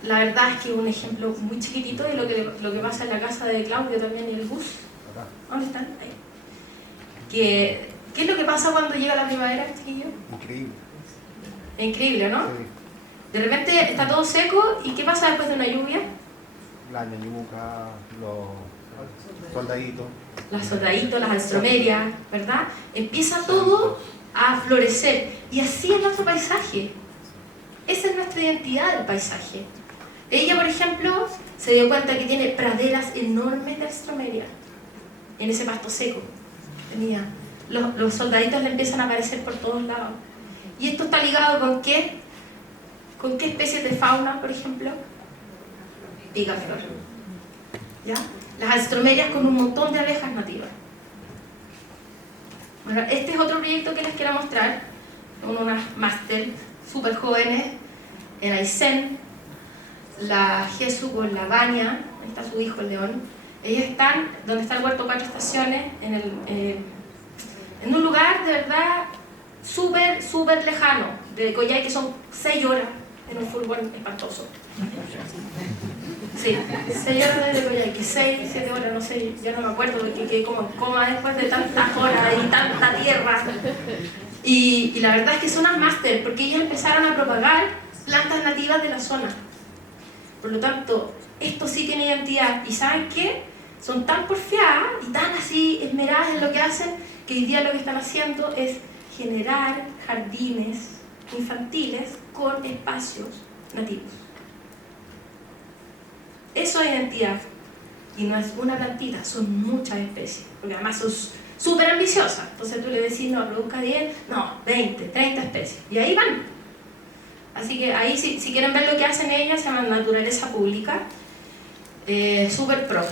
la verdad es que es un ejemplo muy chiquitito de lo que pasa en la casa de Claudio también y el bus. ¿Dónde están? Ahí. ¿Qué es lo que pasa cuando llega la primavera, chiquillo? Increíble. Es increíble, ¿no? Sí. De repente está todo seco y ¿qué pasa después de una lluvia? La ñañuca, los soldaditos. Las soldaditos, las alstromerias, ¿verdad? Empieza todo a florecer. Y así es nuestro paisaje. Esa es nuestra identidad del paisaje. Ella, por ejemplo, se dio cuenta que tiene praderas enormes de alstromeria en ese pasto seco. Tenía. Los soldaditos le empiezan a aparecer por todos lados. ¿Y esto está ligado con qué? ¿Con qué especies de fauna, por ejemplo? Picaflor. ¿Ya? Las alstromerias con un montón de abejas nativas. Bueno, este es otro proyecto que les quiero mostrar. Son unas máster súper jóvenes en Aysén, la Jesús con la Baña, ahí está su hijo el León. Ellos están donde está el huerto 4 estaciones, en un lugar de verdad súper lejano de Coyhai, que son 6 horas en un furgón espantoso. Sí, 6 horas desde Coyhai, que 6, 7 horas, no sé, ya no me acuerdo, porque quedé como en coma después de tantas horas y tanta tierra. Y la verdad es que son unas máster, porque ellos empezaron a propagar plantas nativas de la zona. Por lo tanto, esto sí tiene identidad. ¿Y saben qué? Son tan porfiadas y tan así esmeradas en lo que hacen, que hoy día lo que están haciendo es generar jardines infantiles con espacios nativos. Eso es identidad. Y no es una plantita, son muchas especies. Porque además son súper ambiciosas. Entonces tú le decís, no, produzca 10, no, 20, 30 especies. Y ahí van. Así que ahí, si quieren ver lo que hacen ellas, se llama Naturaleza Pública. Súper pro.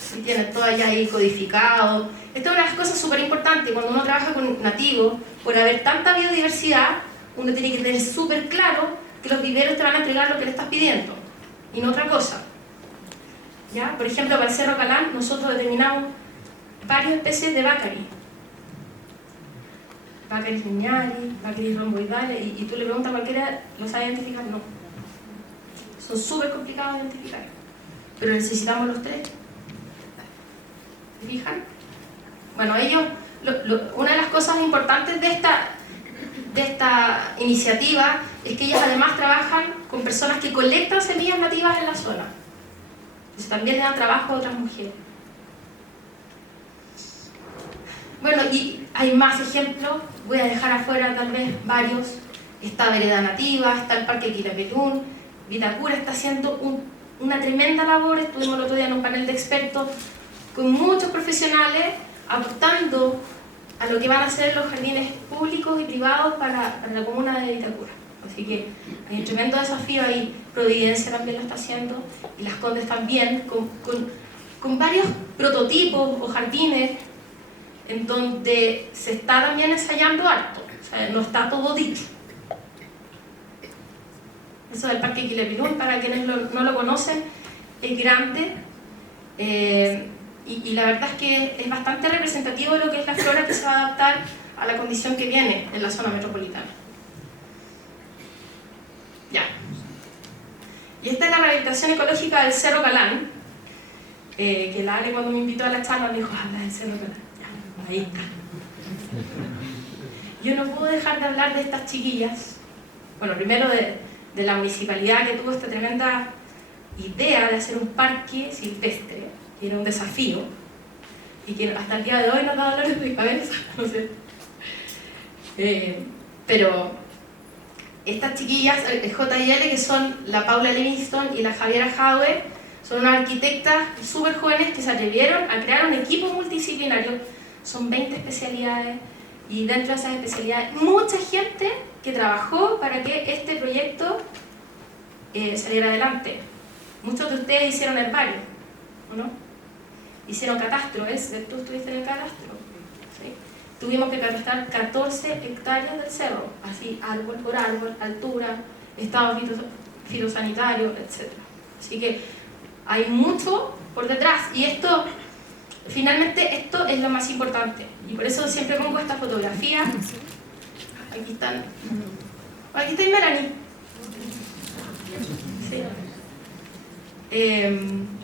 Si tienen todo allá ahí codificado. Esto es una de las cosas súper importantes. Cuando uno trabaja con nativos, por haber tanta biodiversidad, uno tiene que tener súper claro que los viveros te van a entregar lo que le estás pidiendo. Y no otra cosa. ¿Ya? Por ejemplo, para el Cerro Calán, nosotros determinamos varias especies de bácaris. Bácaris linearis, bácaris romboidales, y tú le preguntas a cualquiera, ¿lo sabe identificar? No. Son súper complicados de identificar. Pero necesitamos los 3. ¿Se fijan? Bueno, ellos, una de las cosas importantes de esta iniciativa es que ellas además trabajan con personas que colectan semillas nativas en la zona. Entonces también le dan trabajo a otras mujeres. Bueno, y hay más ejemplos, voy a dejar afuera tal vez varios. Está Vereda Nativa, está el Parque Quilapayún, Vitacura está haciendo una tremenda labor. Estuvimos el otro día en un panel de expertos con muchos profesionales aportando a lo que van a ser los jardines públicos y privados para la comuna de Vitacura. Así que hay un tremendo desafío ahí. Providencia también lo está haciendo, y Las Condes también, con varios prototipos o jardines en donde se está también ensayando harto. O sea, no está todo dicho. Eso del Parque Quilapayún, para quienes no lo conocen, es grande, y la verdad es que es bastante representativo de lo que es la flora que se va a adaptar a la condición que viene en la zona metropolitana. Ya. Y esta es la rehabilitación ecológica del Cerro Calán, que la Ale cuando me invitó a la charla me dijo, habla del Cerro Calán. Ya, ahí está. Yo no puedo dejar de hablar de estas chiquillas. Bueno, primero de la municipalidad que tuvo esta tremenda idea de hacer un parque silvestre, que era un desafío, y que hasta el día de hoy nos da dolores de cabeza, no sé. Pero estas chiquillas, el JL, que son la Paula Livingston y la Javiera Jaue, son unas arquitectas súper jóvenes que se atrevieron a crear un equipo multidisciplinario. Son 20 especialidades, y dentro de esas especialidades mucha gente que trabajó para que este proyecto saliera adelante. Muchos de ustedes hicieron herbario, ¿o no? Hicieron catastro, tú estuviste en el catastro. ¿Sí? Tuvimos que catastrar 14 hectáreas del cerro, así árbol por árbol, altura, estado fitosanitario, etc. Así que hay mucho por detrás, y esto, finalmente, esto es lo más importante. Y por eso siempre pongo esta fotografía. Aquí están. Aquí está Melanie. Sí.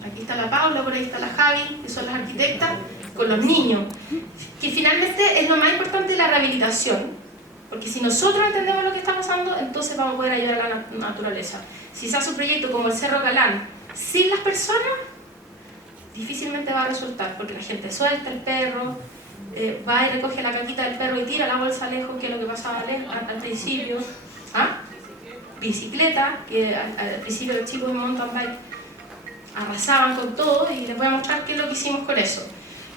Aquí está la Paula, por ahí está la Javi, que son las arquitectas, con los niños. Que finalmente es lo más importante de la rehabilitación. Porque si nosotros entendemos lo que está pasando, entonces vamos a poder ayudar a la naturaleza. Si se hace un proyecto como el Cerro Calán, sin las personas, difícilmente va a resultar, porque la gente suelta el perro, va y recoge la caquita del perro y tira la bolsa lejos, que es lo que pasaba al principio. ¿Ah? Bicicleta, que al principio los chicos en mountain bike arrasaban con todo, y les voy a mostrar qué es lo que hicimos con eso.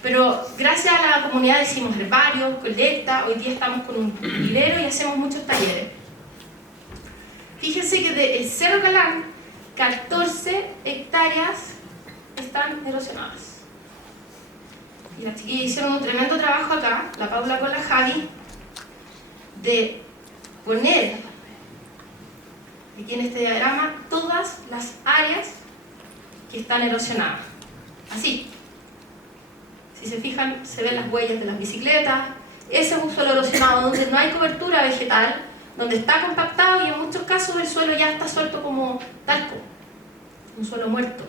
Pero gracias a la comunidad hicimos herbarios, colecta, hoy día estamos con un vivero y hacemos muchos talleres. Fíjense que del Cerro Calán, 14 hectáreas están erosionadas. Y las chiquillas hicieron un tremendo trabajo acá, la Paula con la Javi, de poner aquí en este diagrama todas las áreas que están erosionadas. Así. Si se fijan, se ven las huellas de las bicicletas. Ese es un suelo erosionado donde no hay cobertura vegetal, donde está compactado, y en muchos casos el suelo ya está suelto como talco, un suelo muerto.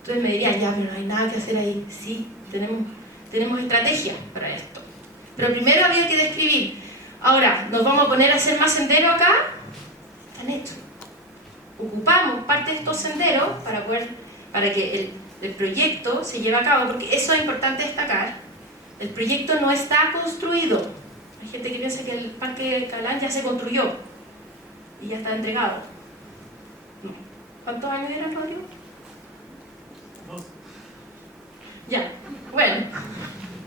Entonces me dirían, ya, pero no hay nada que hacer ahí. Sí, tenemos estrategias para esto. Pero primero había que describir. Ahora, ¿nos vamos a poner a hacer más senderos acá? Están hechos. Ocupamos parte de estos senderos para que el proyecto se lleve a cabo, porque eso es importante destacar. El proyecto no está construido. Hay gente que piensa que el Parque Calán ya se construyó y ya está entregado. No. ¿Cuántos años eran, Rodrigo? 2. Ya, bueno.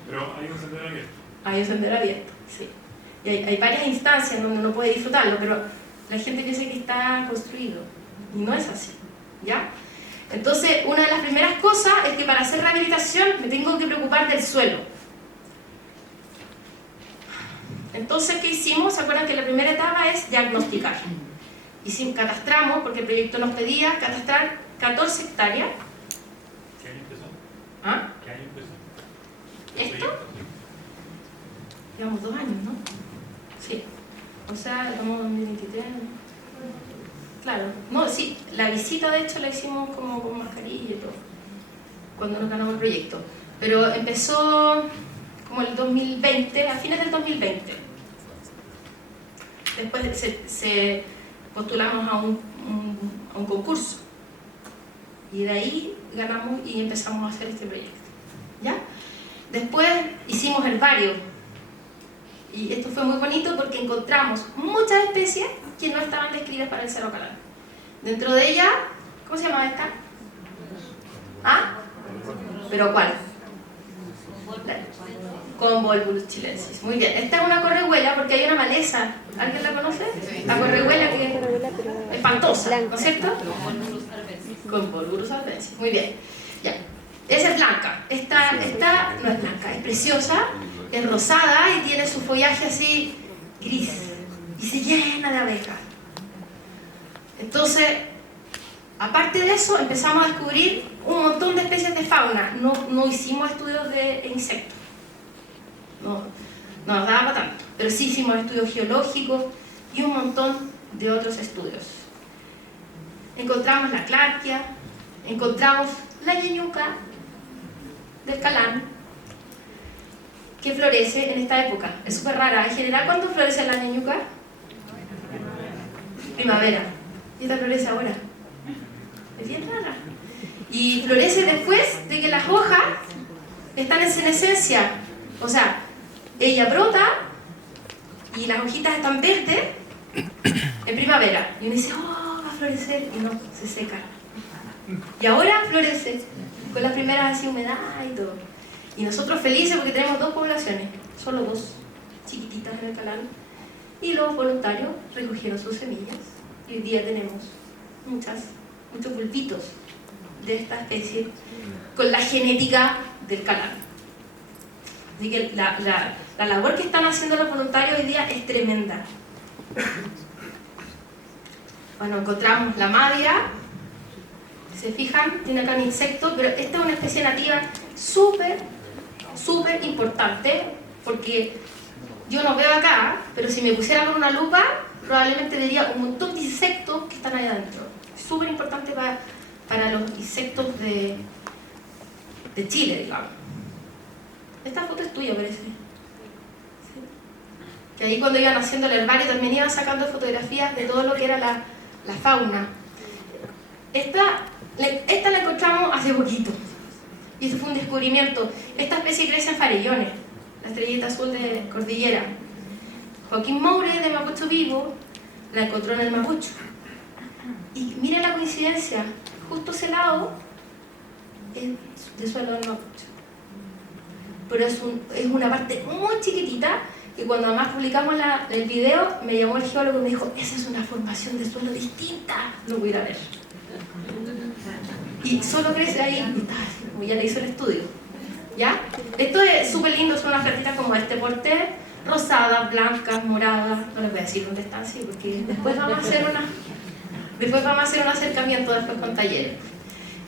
Pero hay un sendero abierto. Hay un sendero abierto, sí. Y hay varias instancias donde uno puede disfrutarlo, pero la gente piensa que está construido. Y no es así, ¿ya? Entonces, una de las primeras cosas es que para hacer rehabilitación me tengo que preocupar del suelo. Entonces, ¿qué hicimos? ¿Se acuerdan que la primera etapa es diagnosticar? Catastramos, porque el proyecto nos pedía catastrar 14 hectáreas. ¿Qué año empezó? ¿Ah? ¿Qué año empezó? ¿Esto? Llevamos 2 años, ¿no? Sí. O sea, estamos en 2023. Claro. No, sí, la visita de hecho la hicimos como con mascarilla y todo, cuando nos ganamos el proyecto. Pero empezó como el 2020, a fines del 2020. Después se postulamos a un concurso. Y de ahí ganamos y empezamos a hacer este proyecto. ¿Ya? Después hicimos herbario. Y esto fue muy bonito porque encontramos muchas especies que no estaban descritas para el Cerro Calán. Dentro de ella, ¿cómo se llama esta? ¿Ah? ¿Pero cuál? Convolvulus chilensis. Muy bien. Esta es una correhuela porque hay una maleza. ¿Alguien la conoce? La correhuela que es espantosa, ¿no es cierto? Convolvulus albensis. Muy bien. Ya. Esa es blanca. Esta no es blanca, es preciosa, es rosada y tiene su follaje así gris. Y se llena de abejas. Entonces, aparte de eso, empezamos a descubrir un montón de especies de fauna. No hicimos estudios de insectos. No nos daba para tanto. Pero sí hicimos estudios geológicos y un montón de otros estudios. encontramos la clarquia, encontramos la ñuñuca del Calán, que florece en esta época. Es súper rara. En general, ¿cuándo florece la ñuñuca? Primavera. Y esta florece ahora. Es bien rara. Y florece después de que las hojas están en senescencia. O sea, ella brota y las hojitas están verdes en primavera. Y uno dice, oh, va a florecer. Y no, se seca. Y ahora florece con las primeras así humedad y todo. Y nosotros felices porque tenemos 2 poblaciones, solo 2, chiquititas en el Calán. Y los voluntarios recogieron sus semillas. Y hoy día tenemos muchos bulbitos de esta especie con la genética del Calán. Así que la labor que están haciendo los voluntarios hoy día es tremenda. Bueno, encontramos la madia. Se fijan, tiene acá un insecto, pero esta es una especie nativa súper importante, porque yo no veo acá, pero si me pusiera con una lupa, probablemente vería un montón de insectos que están ahí adentro. Súper importante para los insectos de Chile, digamos. Esta foto es tuya, parece. ¿Sí? Que ahí cuando iban haciendo el herbario también iban sacando fotografías de todo lo que era la fauna. Esta la encontramos hace poquito. Y eso fue un descubrimiento. Esta especie crece en farellones, la estrellita azul de cordillera. Joaquín Moure, de Mapocho Vivo, la encontró en el Mapocho. Y miren la coincidencia, justo ese lado es de suelo del Mapocho. Pero es una parte muy chiquitita, que cuando además publicamos el video, me llamó el geólogo y me dijo, esa es una formación de suelo distinta, lo voy a ir a ver. Y solo crece ahí, como ya le hizo el estudio. ¿Ya? Esto es súper lindo, son unas plantitas como este porte, rosadas, blancas, moradas, no les voy a decir dónde están, sí, porque después vamos a hacer un acercamiento después con talleres.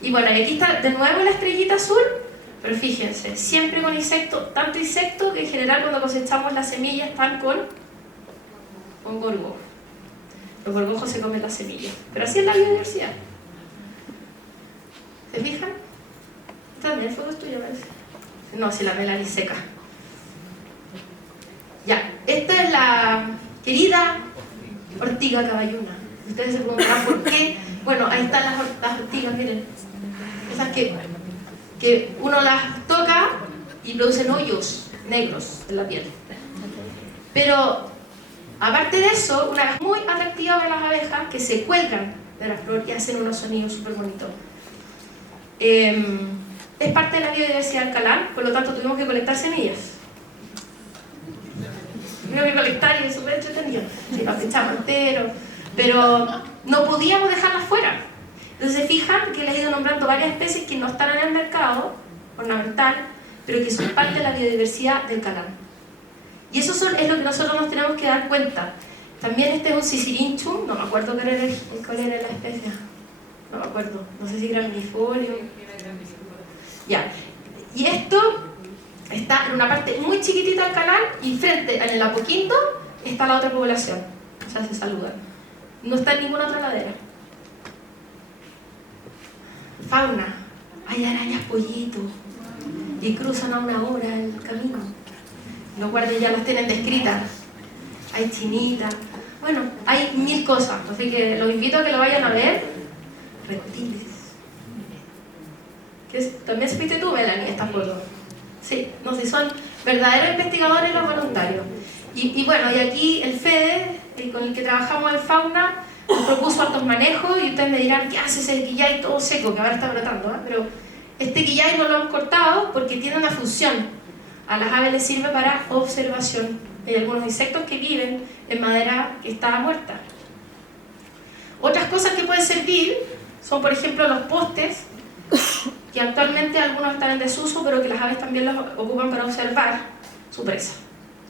Y bueno, y aquí está de nuevo la estrellita azul, pero fíjense, siempre con insectos, tanto insectos que en general cuando cosechamos las semillas están con gorgojos. Los gorgojos se comen las semillas, pero así es la biodiversidad. ¿Se fijan? Esta también foto es tuya, parece. No, si la Melanie seca. Ya, esta es la querida ortiga caballuna. Ustedes se preguntarán por qué. Bueno, ahí están las ortigas, miren. Esas que uno las toca y producen hoyos negros en la piel. Pero, aparte de eso, una cosa muy atractiva para las abejas que se cuelgan de la flor y hacen unos sonidos súper bonitos. Es parte de la biodiversidad del Calán, por lo tanto tuvimos que colectar semillas. Tuvimos que colectar y es súper entretenido. Sí, las echamos enteros, pero no podíamos dejarlas fuera. Entonces se fijan que les he ido nombrando varias especies que no están en el mercado ornamental, pero que son parte de la biodiversidad del Calán. Y eso es lo que nosotros nos tenemos que dar cuenta. También este es un Sisirinchum, no me acuerdo cuál era la especie. No me acuerdo, no sé si graminiforio. Ya. Y esto está en una parte muy chiquitita del Calán y frente en el Apoquindo está la otra población. O sea, se saludan. No está en ninguna otra ladera. Fauna. Hay arañas pollitos y cruzan a una hora el camino. Los guardias ya las tienen descritas. Hay chinitas. Bueno, hay 1000 cosas. Así que los invito a que lo vayan a ver. Reptiles. También fuiste tú, Melanie, esta foto. Sí, no sé, son verdaderos investigadores los voluntarios. Y bueno, y aquí el Fede, con el que trabajamos en fauna, nos propuso hartos manejos y ustedes me dirán, ¿qué hace ese quillay todo seco que ahora está brotando? Pero este quillay no lo hemos cortado porque tiene una función. A las aves les sirve para observación. Hay algunos insectos que viven en madera que está muerta. Otras cosas que pueden servir son, por ejemplo, los postes, que actualmente algunos están en desuso, pero que las aves también los ocupan para observar su presa.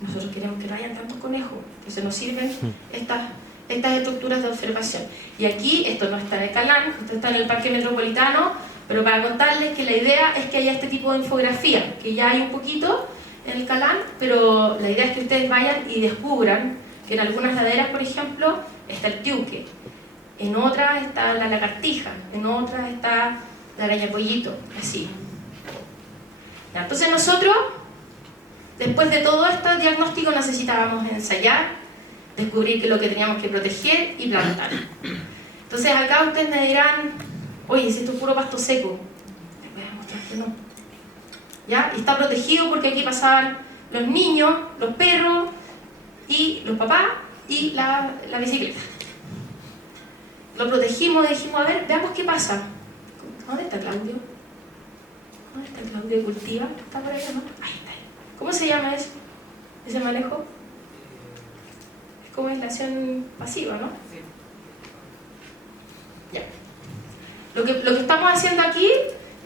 Nosotros queremos que no hayan tantos conejos, que se nos sirven estas estructuras de observación. Y aquí, esto no está en el Calán, esto está en el Parque Metropolitano, pero para contarles que la idea es que haya este tipo de infografía, que ya hay un poquito en el Calán, pero la idea es que ustedes vayan y descubran que en algunas laderas, por ejemplo, está el tiuque. en otras está la lagartija, en otras está la araña pollito, así. Ya, entonces nosotros, después de todo este diagnóstico, necesitábamos ensayar, descubrir qué es lo que teníamos que proteger y plantar. Entonces acá ustedes me dirán, oye, si esto es puro pasto seco, les voy a mostrar que no. ¿Ya? Y está protegido porque aquí pasaban los niños, los perros, y los papás, y la bicicleta. Lo protegimos y dijimos, a ver, veamos qué pasa. ¿Dónde está Claudio? ¿Dónde está Claudio de Cultiva? ¿Está por ahí o no? Ahí está. ¿Cómo se llama eso? ¿Ese manejo? Es como aislación pasiva, ¿no? Ya. Lo que estamos haciendo aquí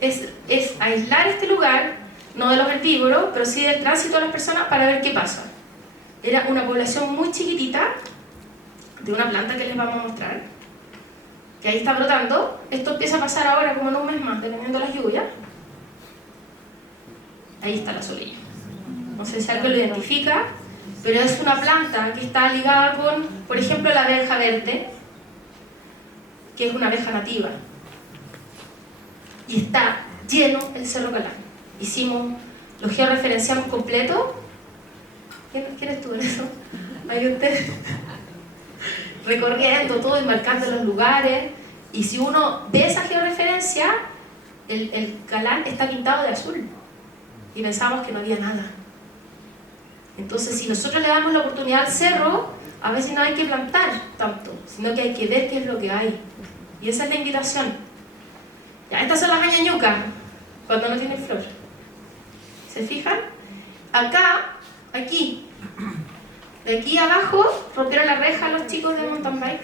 es aislar este lugar, no de los herbívoros, pero sí del tránsito de las personas para ver qué pasa. Era una población muy chiquitita de una planta que les vamos a mostrar, que ahí está brotando. Esto empieza a pasar ahora como en un mes más, dependiendo de las lluvias. Ahí está la solilla. No sé si alguien lo identifica, pero es una planta que está ligada con, por ejemplo, la abeja verde, que es una abeja nativa. Y está lleno el Cerro Calán. Lo georreferenciamos completo. ¿Quién estuvo en eso? Ahí usted. Recorriendo todo y marcando los lugares. Y si uno ve esa georreferencia, el Calán está pintado de azul. Y pensamos que no había nada. Entonces, si nosotros le damos la oportunidad al cerro, a veces no hay que plantar tanto, sino que hay que ver qué es lo que hay. Y esa es la invitación. Ya, estas son las añañucas, cuando no tienen flor. ¿Se fijan? Acá, aquí, de aquí abajo, rompieron la reja los chicos de mountain bike.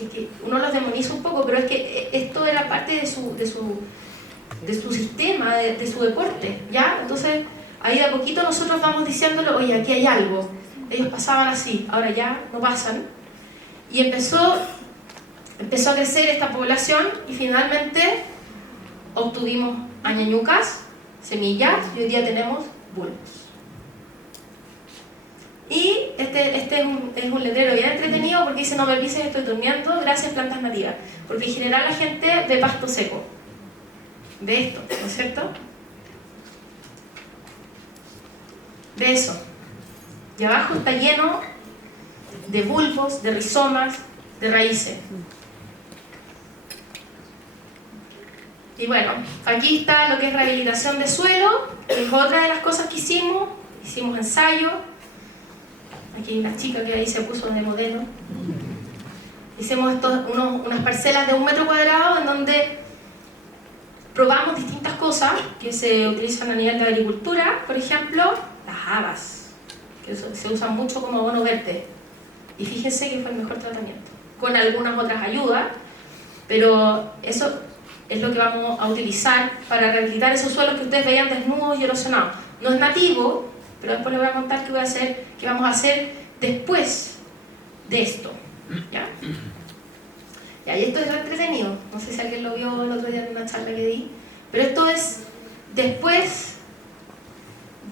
Es que uno los demoniza un poco, pero es que esto era parte de su sistema, de su deporte, ¿ya? Entonces, ahí de a poquito nosotros vamos diciéndole, oye, aquí hay algo. Ellos pasaban así, ahora ya no pasan. Y empezó a crecer esta población y finalmente obtuvimos añañucas, semillas, y hoy día tenemos bulbos. Y este es un letrero bien entretenido porque dice, no me pises, estoy durmiendo, gracias plantas nativas. Porque en general la gente ve pasto seco. De esto, ¿no es cierto? De eso. Y abajo está lleno de bulbos, de rizomas, de raíces. Y bueno, aquí está lo que es rehabilitación de suelo, que es otra de las cosas que hicimos. Hicimos ensayo. Aquí hay una chica que ahí se puso de modelo. Hicimos unas parcelas de 1 metro cuadrado en donde probamos distintas cosas que se utilizan a nivel de agricultura. Por ejemplo, las habas, que se usan mucho como abono verde. Y fíjense que fue el mejor tratamiento, con algunas otras ayudas, pero eso es lo que vamos a utilizar para rehabilitar esos suelos que ustedes veían desnudos y erosionados. No es nativo, pero después les voy a contar qué vamos a hacer después de esto. ¿Ya? Y esto es entretenido, no sé si alguien lo vio el otro día en una charla que di, pero esto es después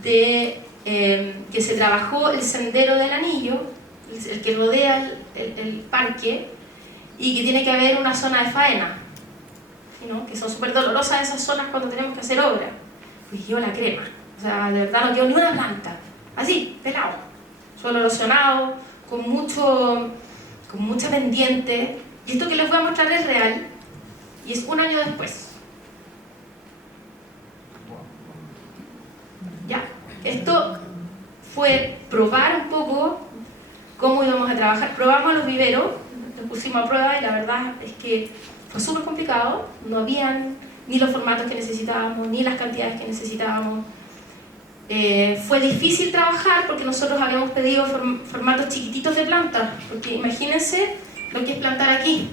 de que se trabajó el sendero del anillo, el que rodea el parque, y que tiene que haber una zona de faena, ¿no? Que son súper dolorosas esas zonas cuando tenemos que hacer obra. Pues yo la crema, o sea, de verdad no quedó ni una planta, así, pelado, suelo erosionado, con mucha pendiente. Y esto que les voy a mostrar es real, y es 1 año después. ¿Ya? Esto fue probar un poco cómo íbamos a trabajar. Probamos los viveros, los pusimos a prueba y la verdad es que fue súper complicado. No habían ni los formatos que necesitábamos, ni las cantidades que necesitábamos. Fue difícil trabajar porque nosotros habíamos pedido formatos chiquititos de plantas, porque imagínense lo que es plantar aquí,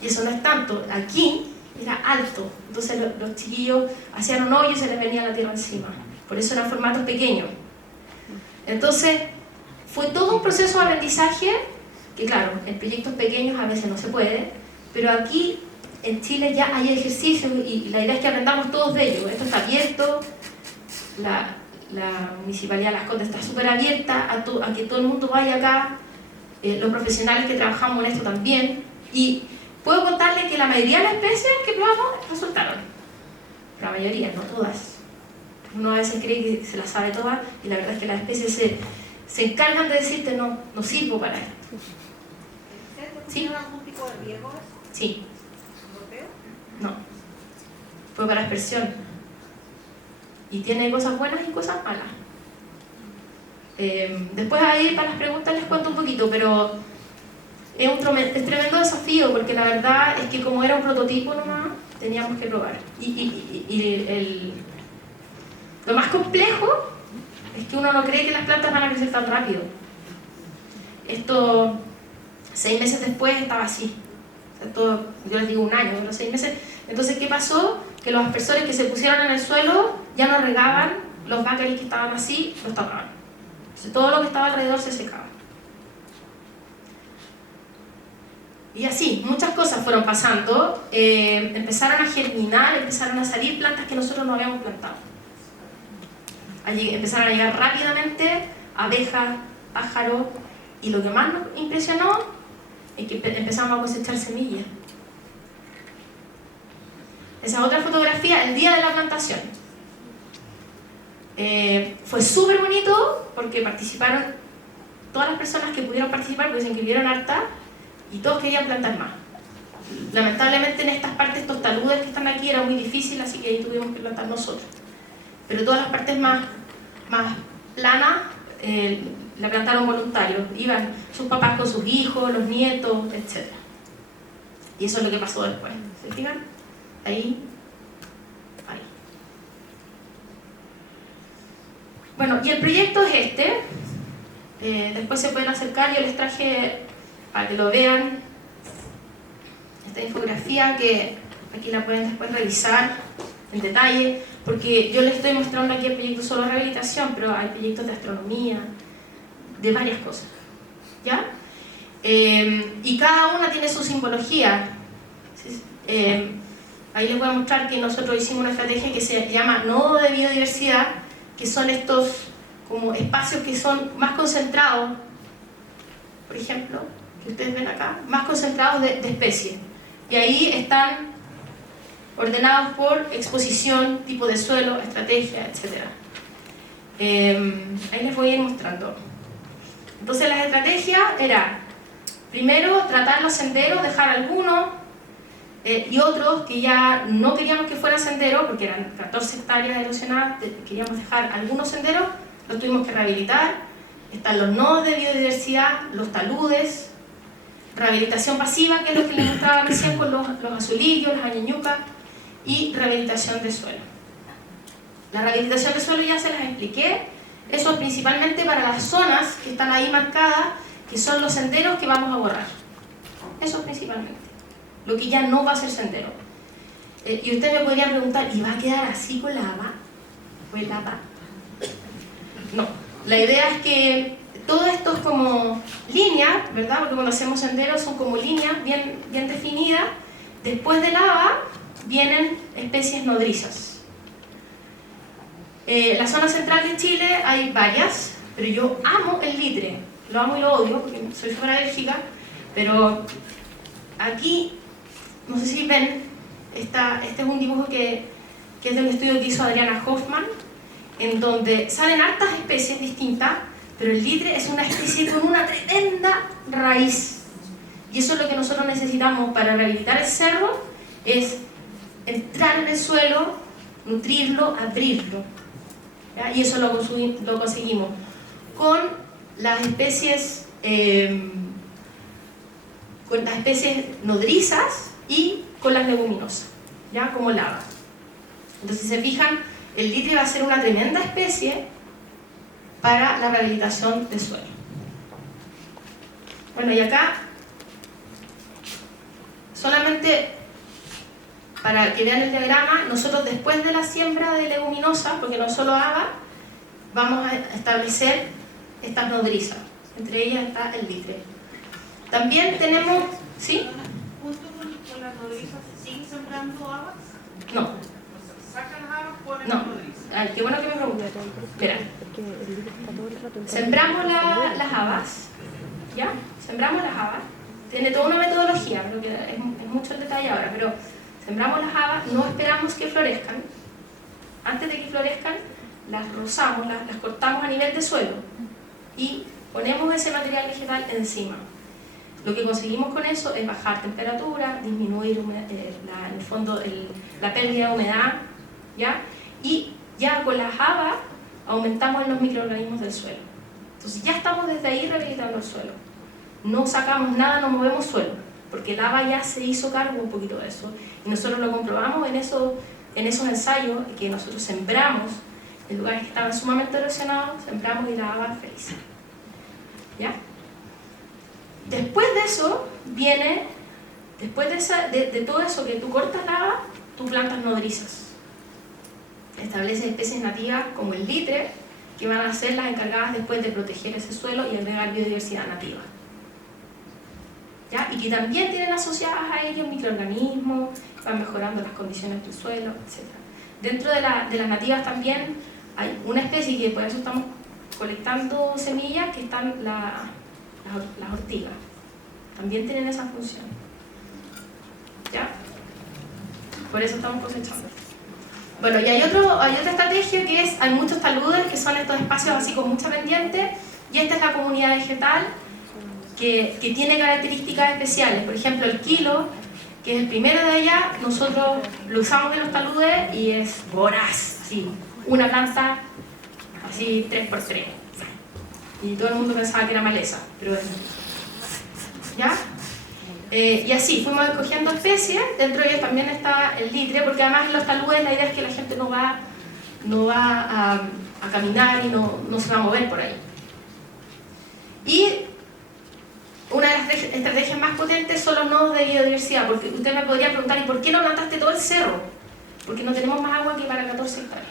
y eso no es tanto. Aquí era alto, entonces los chiquillos hacían un hoyo y se les venía la tierra encima, por eso eran formatos pequeños. Entonces fue todo un proceso de aprendizaje que, claro, en proyectos pequeños a veces no se puede, pero aquí en Chile ya hay ejercicios y la idea es que aprendamos todos de ellos. Esto está abierto, la Municipalidad de Las Condes está súper abierta a que todo el mundo vaya acá los profesionales que trabajamos en esto también, y puedo contarles que la mayoría de las especies que probamos resultaron. La mayoría, no todas. Uno a veces cree que se las sabe todas y la verdad es que las especies se encargan de decirte no sirvo para esto. ¿Sí? ¿Tiene algún tipo de riesgo? Sí, ¿Europeo? no. Fue para aspersión. Y tiene cosas buenas y cosas malas. Después ahí para las preguntas les cuento un poquito, pero es tremendo desafío porque la verdad es que como era un prototipo nomás, teníamos que probar. Lo más complejo es que uno no cree que las plantas van a crecer tan rápido. Esto, 6 meses después estaba así. Esto, yo les digo un año, pero 6 meses. Entonces, ¿qué pasó? Que los aspersores que se pusieron en el suelo ya no regaban, los bácaris que estaban así, los tapaban. Entonces, todo lo que estaba alrededor se secaba. Y así, muchas cosas fueron pasando. Empezaron a germinar, empezaron a salir plantas que nosotros no habíamos plantado. Empezaron a llegar rápidamente abejas, pájaros, y lo que más nos impresionó es que empezamos a cosechar semillas. Esa otra fotografía, el día de la plantación. Fue súper bonito porque participaron todas las personas que pudieron participar, porque se inscribieron harta y todos querían plantar más. Lamentablemente en estas partes, estos taludes que están aquí, era muy difícil, así que ahí tuvimos que plantar nosotros. Pero todas las partes más planas la plantaron voluntarios. Iban sus papás con sus hijos, los nietos, etc. Y eso es lo que pasó después. ¿Se fijan? Ahí. Bueno, y el proyecto es este. Después se pueden acercar, yo les traje para que lo vean esta infografía que aquí la pueden después revisar en detalle, porque yo les estoy mostrando aquí el proyecto solo de rehabilitación, pero hay proyectos de astronomía, de varias cosas, ¿ya? Y cada una tiene su simbología. Ahí les voy a mostrar que nosotros hicimos una estrategia que se llama nodo de biodiversidad, que son estos como espacios que son más concentrados, por ejemplo, que ustedes ven acá, más concentrados de especies. Y ahí están ordenados por exposición, tipo de suelo, estrategia, etc. Ahí les voy a ir mostrando. Entonces las estrategias era, primero, tratar los senderos, dejar algunos, y otros que ya no queríamos que fueran senderos, porque eran 14 hectáreas erosionadas, queríamos dejar algunos senderos, los tuvimos que rehabilitar. Están los nodos de biodiversidad, los taludes, rehabilitación pasiva, que es lo que les mostraba recién con los azulillos, las añeñucas, y rehabilitación de suelo. La rehabilitación de suelo ya se las expliqué. Eso es principalmente para las zonas que están ahí marcadas, que son los senderos que vamos a borrar. Eso es principalmente. Lo que ya no va a ser sendero. Y usted me podría preguntar, ¿y va a quedar así con la haba? ¿Pues la haba? No. La idea es que todo esto es como líneas, ¿verdad? Porque cuando hacemos senderos son como líneas bien definidas. Después de la haba vienen especies nodrizas. La zona central de Chile hay varias, pero yo amo el litre. Lo amo y lo odio porque soy súper alérgica, pero aquí, no sé si ven, este es un dibujo que es de un estudio que hizo Adriana Hoffman, en donde salen hartas especies distintas, pero el litre es una especie con una tremenda raíz. Y eso es lo que nosotros necesitamos para rehabilitar el cerro, es entrar en el suelo, nutrirlo, abrirlo. ¿Ya? Y eso lo conseguimos con las especies nodrizas y con las leguminosas, ¿ya? Como lava. Entonces, si se fijan, el litre va a ser una tremenda especie para la rehabilitación del suelo. Bueno, y acá, solamente para que vean el diagrama, nosotros después de la siembra de leguminosas, porque no solo haba, vamos a establecer estas nodrizas. Entre ellas está el litre. También tenemos... ¿Sí? ¿Junto con las nodrizas siguen sembrando habas? No. O sea, sacan las habas, ponen No. las nodrizas. Ay, qué bueno que me preguntas. Mira, sembramos las habas ¿ya? Sembramos las habas, tiene toda una metodología, pero que es mucho el detalle ahora, pero sembramos las habas, no esperamos que florezcan. Antes de que florezcan, las rozamos, las cortamos a nivel de suelo y ponemos ese material vegetal encima. Lo que conseguimos con eso es bajar temperatura, disminuir en el fondo la pérdida de humedad, ¿ya? Y ya con las habas aumentamos los microorganismos del suelo. Entonces ya estamos desde ahí rehabilitando el suelo. No sacamos nada, no movemos suelo, porque el haba ya se hizo cargo un poquito de eso. Y nosotros lo comprobamos en esos ensayos que nosotros sembramos en lugares que estaban sumamente erosionados, sembramos y la haba feliz. ¿Ya? Después de eso viene, después de todo eso que tú cortas la haba, tú plantas nodrizas. Estableces especies nativas como el litre, que van a ser las encargadas después de proteger ese suelo y agregar biodiversidad nativa. ¿Ya? Y que también tienen asociadas a ellos microorganismos, van mejorando las condiciones del suelo, etc. Dentro de las nativas también hay una especie que por eso estamos colectando semillas, que están las ortigas. También tienen esa función. ¿Ya? Por eso estamos cosechando. Bueno, y hay otra estrategia que es, hay muchos taludes que son estos espacios así con mucha pendiente, y esta es la comunidad vegetal que tiene características especiales. Por ejemplo, el quilo, que es el primero de allá, nosotros lo usamos en los taludes y es voraz, así, una planta así 3x3. Y todo el mundo pensaba que era maleza, pero es... ¿Ya? Y así, fuimos escogiendo especies, dentro de ellas también está el litre, porque además en los taludes la idea es que la gente no va a caminar y no se va a mover por ahí. Y una de las estrategias más potentes son los nodos de biodiversidad, porque usted me podría preguntar, ¿y por qué no plantaste todo el cerro? Porque no tenemos más agua que para 14 hectáreas.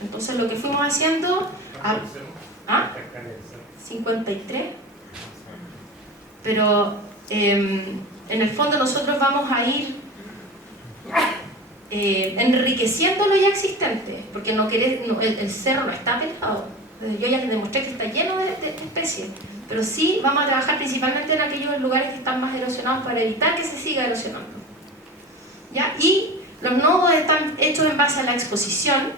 Entonces lo que fuimos haciendo... ¿Ah? 53. Pero en el fondo nosotros vamos a ir enriqueciendo lo ya existente, porque el cerro no está pelado. Yo ya les demostré que está lleno de especies, pero sí vamos a trabajar principalmente en aquellos lugares que están más erosionados para evitar que se siga erosionando. ¿Ya? Y los nodos están hechos en base a la exposición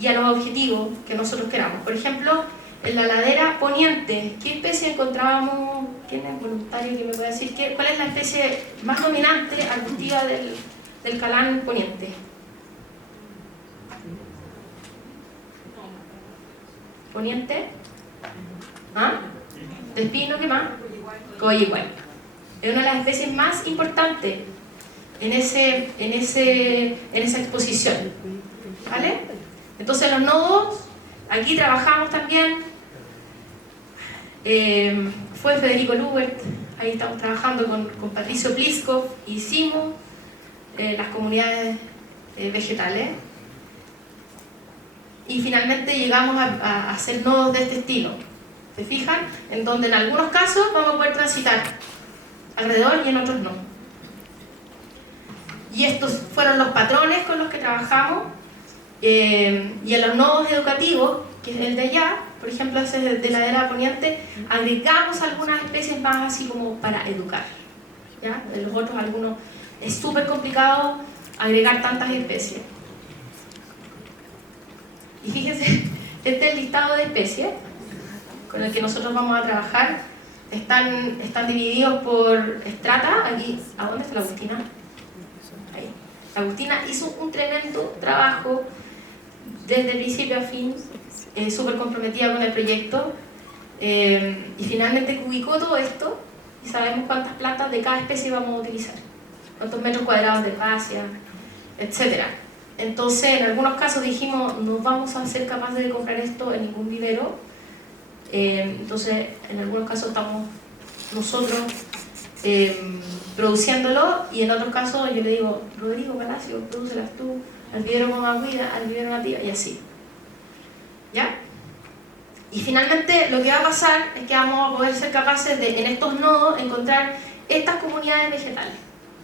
y a los objetivos que nosotros queramos. Por ejemplo, en la ladera poniente, ¿qué especie encontrábamos? ¿Quién es voluntario que me puede decir cuál es la especie más dominante arbustiva del Calán poniente? ¿Poniente? ¿Ah? ¿De espino? ¿Qué más? Coyigual. Es una de las especies más importantes en esa exposición. ¿Vale? Entonces los nodos, aquí trabajamos también. Fue Federico Lubert, ahí estamos trabajando con Patricio Pliskov, hicimos las comunidades vegetales y finalmente llegamos a hacer nodos de este estilo, ¿se fijan? En donde en algunos casos vamos a poder transitar alrededor y en otros no. Y estos fueron los patrones con los que trabajamos, y en los nodos educativos, que es el de allá, por ejemplo, ese de la ladera poniente, agregamos algunas especies más así como para educar. ¿Ya? De los otros algunos es súper complicado agregar tantas especies. Y fíjense, este es el listado de especies con el que nosotros vamos a trabajar. Están divididos por estrata. Aquí, ¿a dónde está la Agustina? Ahí. La Agustina hizo un tremendo trabajo desde principio a fin, súper comprometida con el proyecto, y finalmente ubicó todo esto y sabemos cuántas plantas de cada especie vamos a utilizar, cuántos metros cuadrados de herbácea, etc. Entonces en algunos casos dijimos no vamos a ser capaces de comprar esto en ningún vivero, entonces en algunos casos estamos nosotros produciéndolo, y en otros casos yo le digo, Rodrigo Palacio, prodúcelas tú, al vivero con agüita, al vivero nativa, y así. ¿Ya? Y finalmente lo que va a pasar es que vamos a poder ser capaces de, en estos nodos, encontrar estas comunidades vegetales,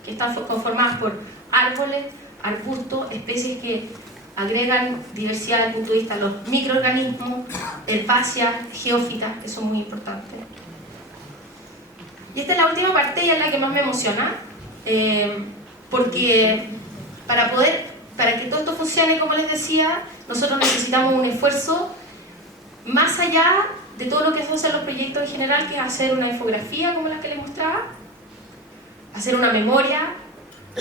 que están conformadas por árboles, arbustos, especies que agregan diversidad desde el punto de vista de los microorganismos, herbáceas, geófitas, que son muy importantes, Y esta es la última parte y es la que más me emociona, porque para que todo esto funcione, como les decía, nosotros necesitamos un esfuerzo más allá de todo lo que se hace en los proyectos en general, que es hacer una infografía como la que les mostraba, hacer una memoria,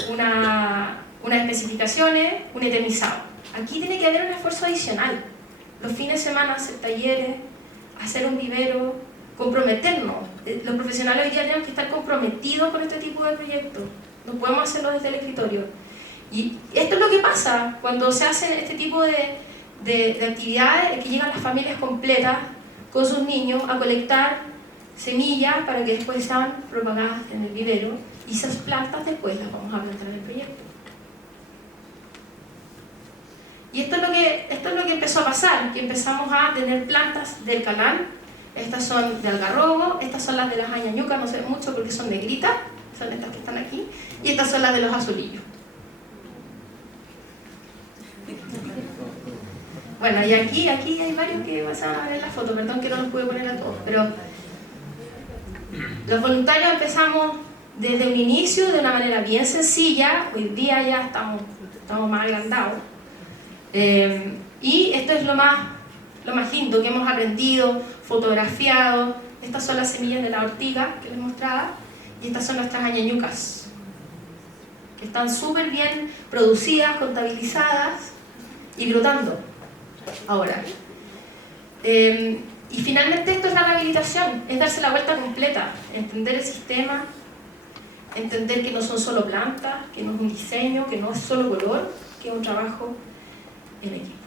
unas especificaciones, un eternizado. Aquí tiene que haber un esfuerzo adicional. Los fines de semana hacer talleres, hacer un vivero, comprometernos. Los profesionales hoy día tenemos que estar comprometidos con este tipo de proyectos. No podemos hacerlo desde el escritorio. Y esto es lo que pasa cuando se hacen este tipo de actividades, que llegan las familias completas con sus niños a colectar semillas para que después sean propagadas en el vivero, y esas plantas después las vamos a plantar en el proyecto. Y esto es lo que empezó a pasar, que empezamos a tener plantas del calán. Estas son de algarrobo, estas son las de las añañucas, no sé mucho porque son negritas, son estas que están aquí, y estas son las de los azulillos. Bueno, y aquí hay varios que se van a ver en la foto, perdón que no los pude poner a todos, pero los voluntarios empezamos desde un inicio de una manera bien sencilla. Hoy día ya estamos más agrandados, y esto es lo más lindo que hemos aprendido, fotografiado. Estas son las semillas de la ortiga que les mostraba, y estas son nuestras añañucas, que están súper bien producidas, contabilizadas y brotando ahora. Y finalmente esto es la rehabilitación, es darse la vuelta completa, entender el sistema, entender que no son solo plantas, que no es un diseño, que no es solo color, que es un trabajo en equipo.